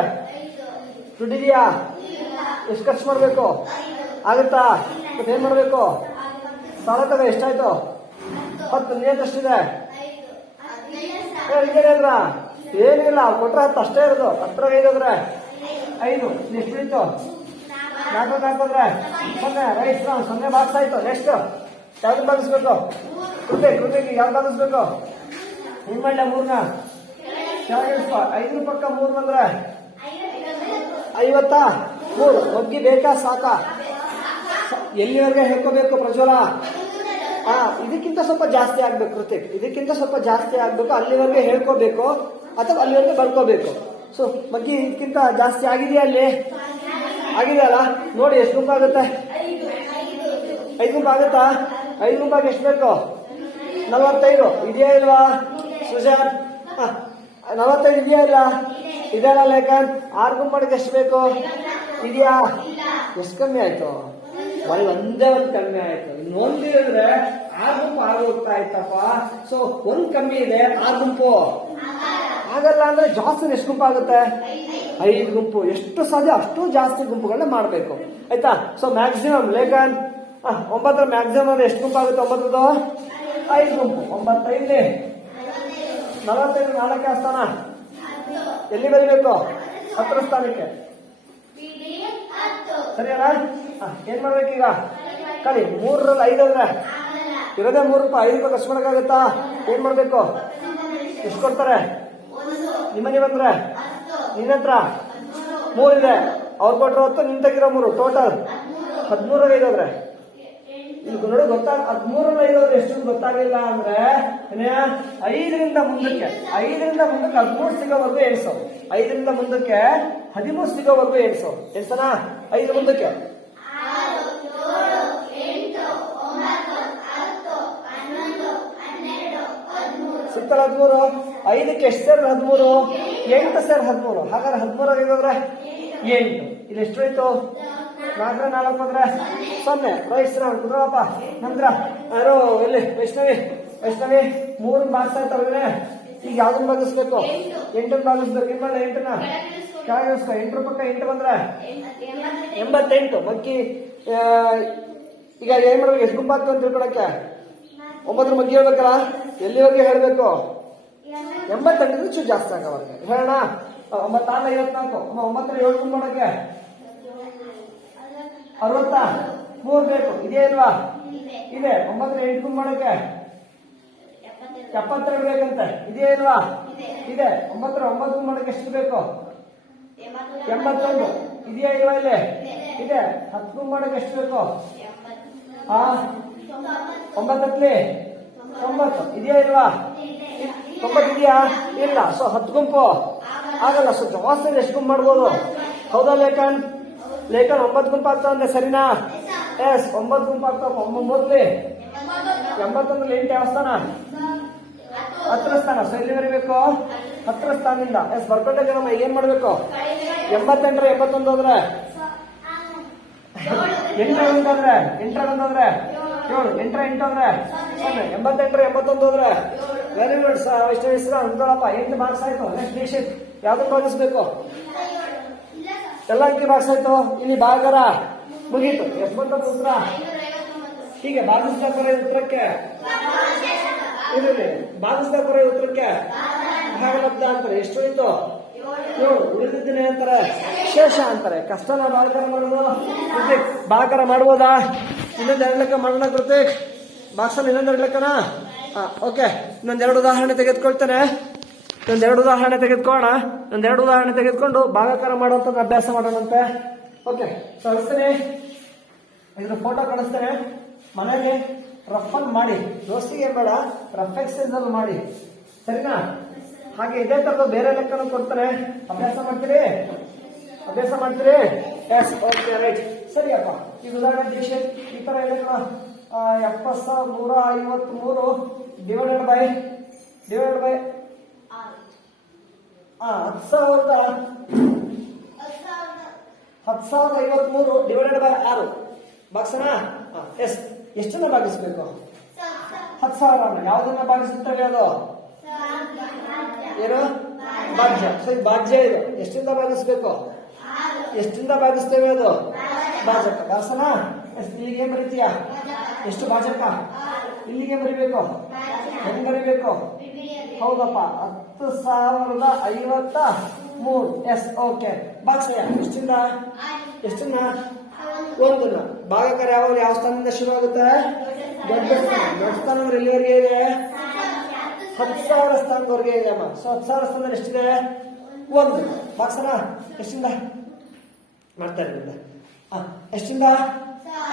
ದುಡ್ಡಿದೆಯಾ? ಎಷ್ಟು ಖರ್ಚು ಮಾಡ್ಬೇಕು? ಆಗುತ್ತಾ? ಮತ್ತೆ ಏನ್ ಮಾಡ್ಬೇಕು? ಸಾಲ ತಗ. ಎಷ್ಟಾಯ್ತು? 10. ನೀವೆಷ್ಟಿದೆ? ಅದ್ರ ಏನಿಲ್ಲ. ಕೊಟ್ರೆ 10 ಅಷ್ಟೇ ಇರೋದು. 10 5 ಹೋದ್ರೆ 5. ಎಷ್ಟು ಉಳಿತು? 4 ಹಾಕಿದ್ರೆ 0. ರೈಟ್. 0 ಬಾಕ್ಸ್ ಆಯ್ತು. ನೆಕ್ಸ್ಟ್ ಯಾವ್ದು ಭಾಗಿಸ್ಬೇಕು? ಕೃತಿಗೆ ಯಾವ್ದು ಭಾಗಿಸ್ಬೇಕು? ಏನ್ ಮಾಡ್ಲ? 3ನ 5 ಪಕ್ಕ 3 ಬಂದ್ರೆ 53. ಒಗ್ಗಿ ಬೇಕಾ ಸಾಕ? ಎಲ್ಲಿವರೆಗೆ ಹೇಳ್ಕೋಬೇಕು ಪ್ರಜ್ವಲ? ಇದಕ್ಕಿಂತ ಸ್ವಲ್ಪ ಜಾಸ್ತಿ ಆಗ್ಬೇಕು ಕೃತಿಕ್. ಇದಕ್ಕಿಂತ ಸ್ವಲ್ಪ ಜಾಸ್ತಿ ಆಗ್ಬೇಕು. ಅಲ್ಲಿವರೆಗೆ ಹೇಳ್ಕೋಬೇಕು ಅಥವಾ ಅಲ್ಲಿವರೆಗೆ ಬರ್ಕೋಬೇಕು. ಸೊ ಬಗ್ಗೆ ಇದಕ್ಕಿಂತ ಜಾಸ್ತಿ ಆಗಿದೆಯಾ? ಅಲ್ಲಿ ಆಗಿದೆಯಲ್ಲ. ನೋಡಿ ಎಷ್ಟು ಗುಂಪು ಆಗುತ್ತೆ? 5 ಗುಂಪು ಆಗುತ್ತಾ? 5 ಗುಂಪಾಗಿ ಎಷ್ಟು ಬೇಕು? 45. ಇದೆಯಾ ಇಲ್ವಾ ಸುಜಾನ್? 45 ಇದೆಯಾ ಇಲ್ಲ? ಇದೆಲ್ಲ ಲೇಖನ್. 6 ಗುಂಪು ಮಾಡಕ್ಕೆ ಎಷ್ಟು ಬೇಕು? ಇದೆಯಾ? ಎಷ್ಟು ಕಮ್ಮಿ ಆಯ್ತು? ಒಂದೇ ಒಂದು ಕಮ್ಮಿ ಆಯ್ತು. ಇನ್ನೊಂದಿದ್ರೆ 6 ಗುಂಪು ಆಗೋಗ್ತಾ ಇತ್ತಪ್ಪ. ಸೊ 1 ಕಮ್ಮಿ ಇದೆ. 6 ಗುಂಪು ಆಗಲ್ಲ ಅಂದ್ರೆ ಜಾಸ್ತಿ ಎಷ್ಟು ಗುಂಪು ಆಗುತ್ತೆ? 5 ಗುಂಪು. ಎಷ್ಟು ಸಾಧ್ಯ ಅಷ್ಟು ಜಾಸ್ತಿ ಗುಂಪುಗಳನ್ನ ಮಾಡಬೇಕು. ಆಯ್ತಾ? ಸೊ ಮ್ಯಾಕ್ಸಿಮಮ್ ಲೇಖನ್ 9 ಮ್ಯಾಕ್ಸಿಮಮ್ ಅಂದ್ರೆ ಎಷ್ಟು ಗುಂಪು ಆಗುತ್ತೆ? 9 5 ಗುಂಪು. 9 5 45 4ಕ್ಕೆ ಸ್ಥಾನ ಎಲ್ಲಿ ಬರೀಬೇಕು? 10ರ ಸ್ಥಾನಕ್ಕೆ. ಸರಿಯಲ್ಲ? ಏನ್ ಮಾಡ್ಬೇಕೀಗ? ಕಲಿ 3ರಲ್ಲಿ 5 ಅಂದ್ರೆ ಇರೋದೇ 3 ರೂಪಾಯಿ. 5 ರೂಪಾಯಿ ಖರ್ಚು ಮಾಡಕ್ಕಾಗತ್ತಾ? ಏನ್ ಮಾಡ್ಬೇಕು? ಎಷ್ಟು ಕೊಡ್ತಾರೆ? ನಿಮ್ಮನೆ ಬಂದ್ರೆ ನಿನ್ನ ಹತ್ರ 3 ಇದೆ, ಅವ್ರು ಕೊಟ್ಟರು 10, ನಿನ್ ತೆಗಿರೋ 3, ಟೋಟಲ್ 13ರಲ್ಲಿ 5 ಅಂದ್ರೆ ಈಗ ನೋಡಿ 13ರಲ್ಲಿ 5 ಅಂದ್ರೆ ಎಷ್ಟು ಗೊತ್ತಾಗಿಲ್ಲ ಅಂದ್ರೆ 5ರಿಂದ ಮುಂದಕ್ಕೆ 13 ಸಿಗೋವರೆಗೂ ಎಣಿಸೋ. 5ರಿಂದ ಮುಂದಕ್ಕೆ 13 ಸಿಗೋವರೆಗೂ ಎಣಿಸೋ. ಎಣ್ಸೋಣ? 5 ಮುಂದಕ್ಕೆ ಸಿಗ್ತಲ್ಲ 13. 5ಕ್ಕೆ ಎಷ್ಟು ಸೇರ್ 13? 8 ಸೇರ್ 13. ಹಾಗಾದ್ರೆ 13 5 8. ಇಲ್ಲಿ ಎಷ್ಟು ಹೋಯ್ತು? 4 4 ಅಂದ್ರೆ 0. ವೈಷ್ಣವ ಕುದ್ರಪ್ಪ. ನಂತರ ಯಾರು ಎಲ್ಲಿ? ವೈಷ್ಣವಿ 3 ಭಾಗಿಸ್ತಾ ಇರ್ತಾರೆ. ಈಗ ಯಾವ್ದನ್ನ ಭಾಗಿಸ್ಬೇಕು? 8 ಭಾಗಿಸ್ಬೇಕು. ಏನ್ ಮಾಡಲ್ಲ? 8ನ ಕೆಳಗೆ ಇಳಿಸ್ಕೊ. 8 ರೂಪಾಯಿ 8 ಬಂದ್ರೆ 88. ಮಕ್ಕಿ ಈಗ ಏನ್ ಮಾಡ್ಬೇಕು? ಎಷ್ಟು ಗುಂಪು ಆಗ್ತದೆ ಅಂತ ತಿಳ್ಕೊಳಕ್ಕೆ 9 ಮಗ್ಗಿ ಹೇಳ್ಬೇಕಲ್ಲ, ಎಲ್ಲಿವರೆಗೆ ಹೇಳ್ಬೇಕು? 88 ಚೂರು ಜಾಸ್ತಿ ಆಗವರೆಗೆ ಹೇಳೋಣ. 9 6 54. 9 7 ಗುಂಪು ಮಾಡೋಕೆ 63 ಬೇಕು. ಇದೇ ಇಲ್ವಾ? ಇದೆ. 9 8 ಗುಂಪು ಮಾಡೋಕೆ 72 ಬೇಕಂತೆ. ಇದೇ ಇಲ್ವಾ? ಇದೆ. 9 9 ಗುಂಪು ಮಾಡೋಕೆ ಎಷ್ಟು ಬೇಕು? 81. ಇದೆಯಾ ಇಲ್ವಾ? ಇಲ್ಲಿ ಇದೆ. 10 ಗುಂಪು ಮಾಡೋಕೆ ಎಷ್ಟು ಬೇಕು? 9 90. ಇದೆಯಾ ಇಲ್ವಾ? 90 ಇದೆಯಾ? ಇಲ್ಲ. ಸೊ 10 ಗುಂಪು ಆಗಲ್ಲ. ಸೊ ಜಾಸ್ತಿ ಎಷ್ಟು ಗುಂಪು ಮಾಡ್ಬೋದು? ಹೌದಾ ಲೇಖನ್? 9 ಗುಂಪು ಆಗ್ತಾವ ಅಂದ್ರೆ ಸರಿನಾ? ಎಸ್ 9 ಗುಂಪು ಆಗ್ತಾವ. 9 81 8 ಯಾವ ಸ್ಥಾನ? 10ರ ಸ್ಥಾನ. ಸೊ ಎಲ್ಲಿ ಬರೀಬೇಕು? 10ರ ಸ್ಥಾನದಿಂದ. ಎಸ್ ಬರ್ಕೊಂಡಾಗ ನಮ್ಮ ಏನ್ ಮಾಡ್ಬೇಕು? 88 81 ಅಂದ್ರೆ 8 ಅಂದ್ರೆ 8 ಅಂದ್ರೆ 7. 8 8 ಅಂದ್ರೆ 0. 88 81 ಅಂದ್ರೆ ವೆರಿ ಗುಡ್. ಇಷ್ಟ ಹೆಸರು ಅಂದ್ಕೊಳಪ್ಪ. 8 ಮಾರ್ಕ್ಸ್ ಆಯ್ತು. ನೆಕ್ಸ್ಟ್ ದೀಕ್ಷಿತ್ ಯಾವ್ದನ್ನ ಭಾಗಿಸ್ಬೇಕು? ಎಲ್ಲ ಅಂಕಿ ಮಾರ್ಕ್ಸ್ ಆಯ್ತು. ಇಲ್ಲಿ ಭಾಗರ ಮುಗೀತು. ಎಷ್ಟು ಬಂತ ಉತ್ತರ? ಹೀಗೆ ಭಾಗಿಸ್ತಾ ಬರೋ ಉತ್ತರಕ್ಕೆ ಇರಲಿ. ಭಾಗಿಸ್ತಾ ಬರೋ ಉತ್ತರಕ್ಕೆ ಭಾಗಲಬ್ಧ ಅಂತಾರೆ. ಎಷ್ಟು ಹೋಯ್ತು? 7. ಉಳಿದಿದ್ದೇನೆ ಅಂತಾರೆ ಶೇಷ ಅಂತಾರೆ. ಕಷ್ಟನ ಭಾಗರ ಮಾಡೋದು? ಭಾಗರ ಮಾಡ್ಬೋದಾ? ಇನ್ನೊಂದು 2 ಲೆಕ್ಕ ಮಾಡೋಣ ಕೃತಿಕ್. ಬಾಕ್ಸಲ್ಲಿ ಇನ್ನೊಂದು 2 ಲೆಕ್ಕನಾ? ಓಕೆ. ಇನ್ನೊಂದೆರಡು ಉದಾಹರಣೆ ತೆಗೆದುಕೊಳ್ತೇನೆ. ಒಂದೆರಡು ಉದಾಹರಣೆ ತೆಗೆದುಕೊಂಡು ಭಾಗಾಕಾರ ಮಾಡುವಂಥದ್ದು ಅಭ್ಯಾಸ ಮಾಡೋಣಂತೆ. ಓಕೆ. ಕಳಿಸ್ತೇನೆ, ಇದ್ರ ಫೋಟೋ ಕಳಿಸ್ತೇನೆ. ಮನೆಗೆ ರಫ್ ಮಾಡಿ, ದೋಸ್ತಿಗೆ ಬೇಡ, ರಫ್ ಎಕ್ಸೈಸ್ ಅಲ್ಲಿ ಮಾಡಿ. ಸರಿನಾ? ಹಾಗೆ ಇದೇ ತರದ್ದು ಬೇರೆ ಲೆಕ್ಕನೂ ಕೊಡ್ತಾರೆ. ಅಭ್ಯಾಸ ಮಾಡ್ತೀರಿ? ಎಸ್. Okay right. ಸರಿಯಪ್ಪ. ಈಗ ಉದಾಹರಣೆ ದೀಕ್ಷಿತ್ ಈ ತರ ಲೆಕ್ಕ 70,153 ಡಿವೈಡೆಡ್ ಬೈ 10,000 10,053 ಡಿವೈಡೆಡ್ ಬೈ 6 ಬಾಕ್ಸನಾ? ಎಸ್. ಎಷ್ಟನ್ನ ಭಾಗಿಸ್ಬೇಕು? 10,000. ಯಾವ್ದನ್ನ ಭಾಗಿಸುತ್ತೇವೆ? ಅದು ಏನು? ಭಾಜ್ಯ. ಸೊ ಇದು ಭಾಜ್ಯ. ಇದು ಎಷ್ಟಿಂದ ಭಾಗಿಸ್ಬೇಕು? ಎಷ್ಟಿಂದ ಭಾಗಿಸ್ತೇವೆ? ಅದು ಭಾಜಕ. ಭಾಸನಾ? ಇಲ್ಲಿಗೆ ಬರೀತೀಯ? ಎಷ್ಟು ಭಾಜಕ? ಇಲ್ಲಿಗೆ ಬರೀಬೇಕು. ಹೆಂಗ್ ಬರೀಬೇಕು? ಹೌದಪ್ಪ. 10,053. ಎಸ್. ಓಕೆ. ಭಾಗ್ಸಯ್ಯ ಎಷ್ಟನ್ನ? 1. ಭಾಗಕಾರ ಯಾವ ಸ್ಥಾನದಿಂದ ಶುರು ಆಗುತ್ತೆ? ದೊಡ್ಡ ಸ್ಥಾನ. ದೊಡ್ಡ ಸ್ಥಾನ ಅಂದ್ರೆ ಎಲ್ಲಿವರೆಗೆ ಇದೆ? 10,000 ಸ್ಥಾನದವರೆಗೆ ಇದೆ ಅಮ್ಮ. ಸೊ 10,000 ಸ್ಥಾನದಲ್ಲಿ ಎಷ್ಟಿದೆ? 1. ಭಾಗ್ಸನ ಎಷ್ಟಿಂದ ಮಾಡ್ತಾ ಇರೋದ್ರಿಂದ ಎಷ್ಟಿಂದ?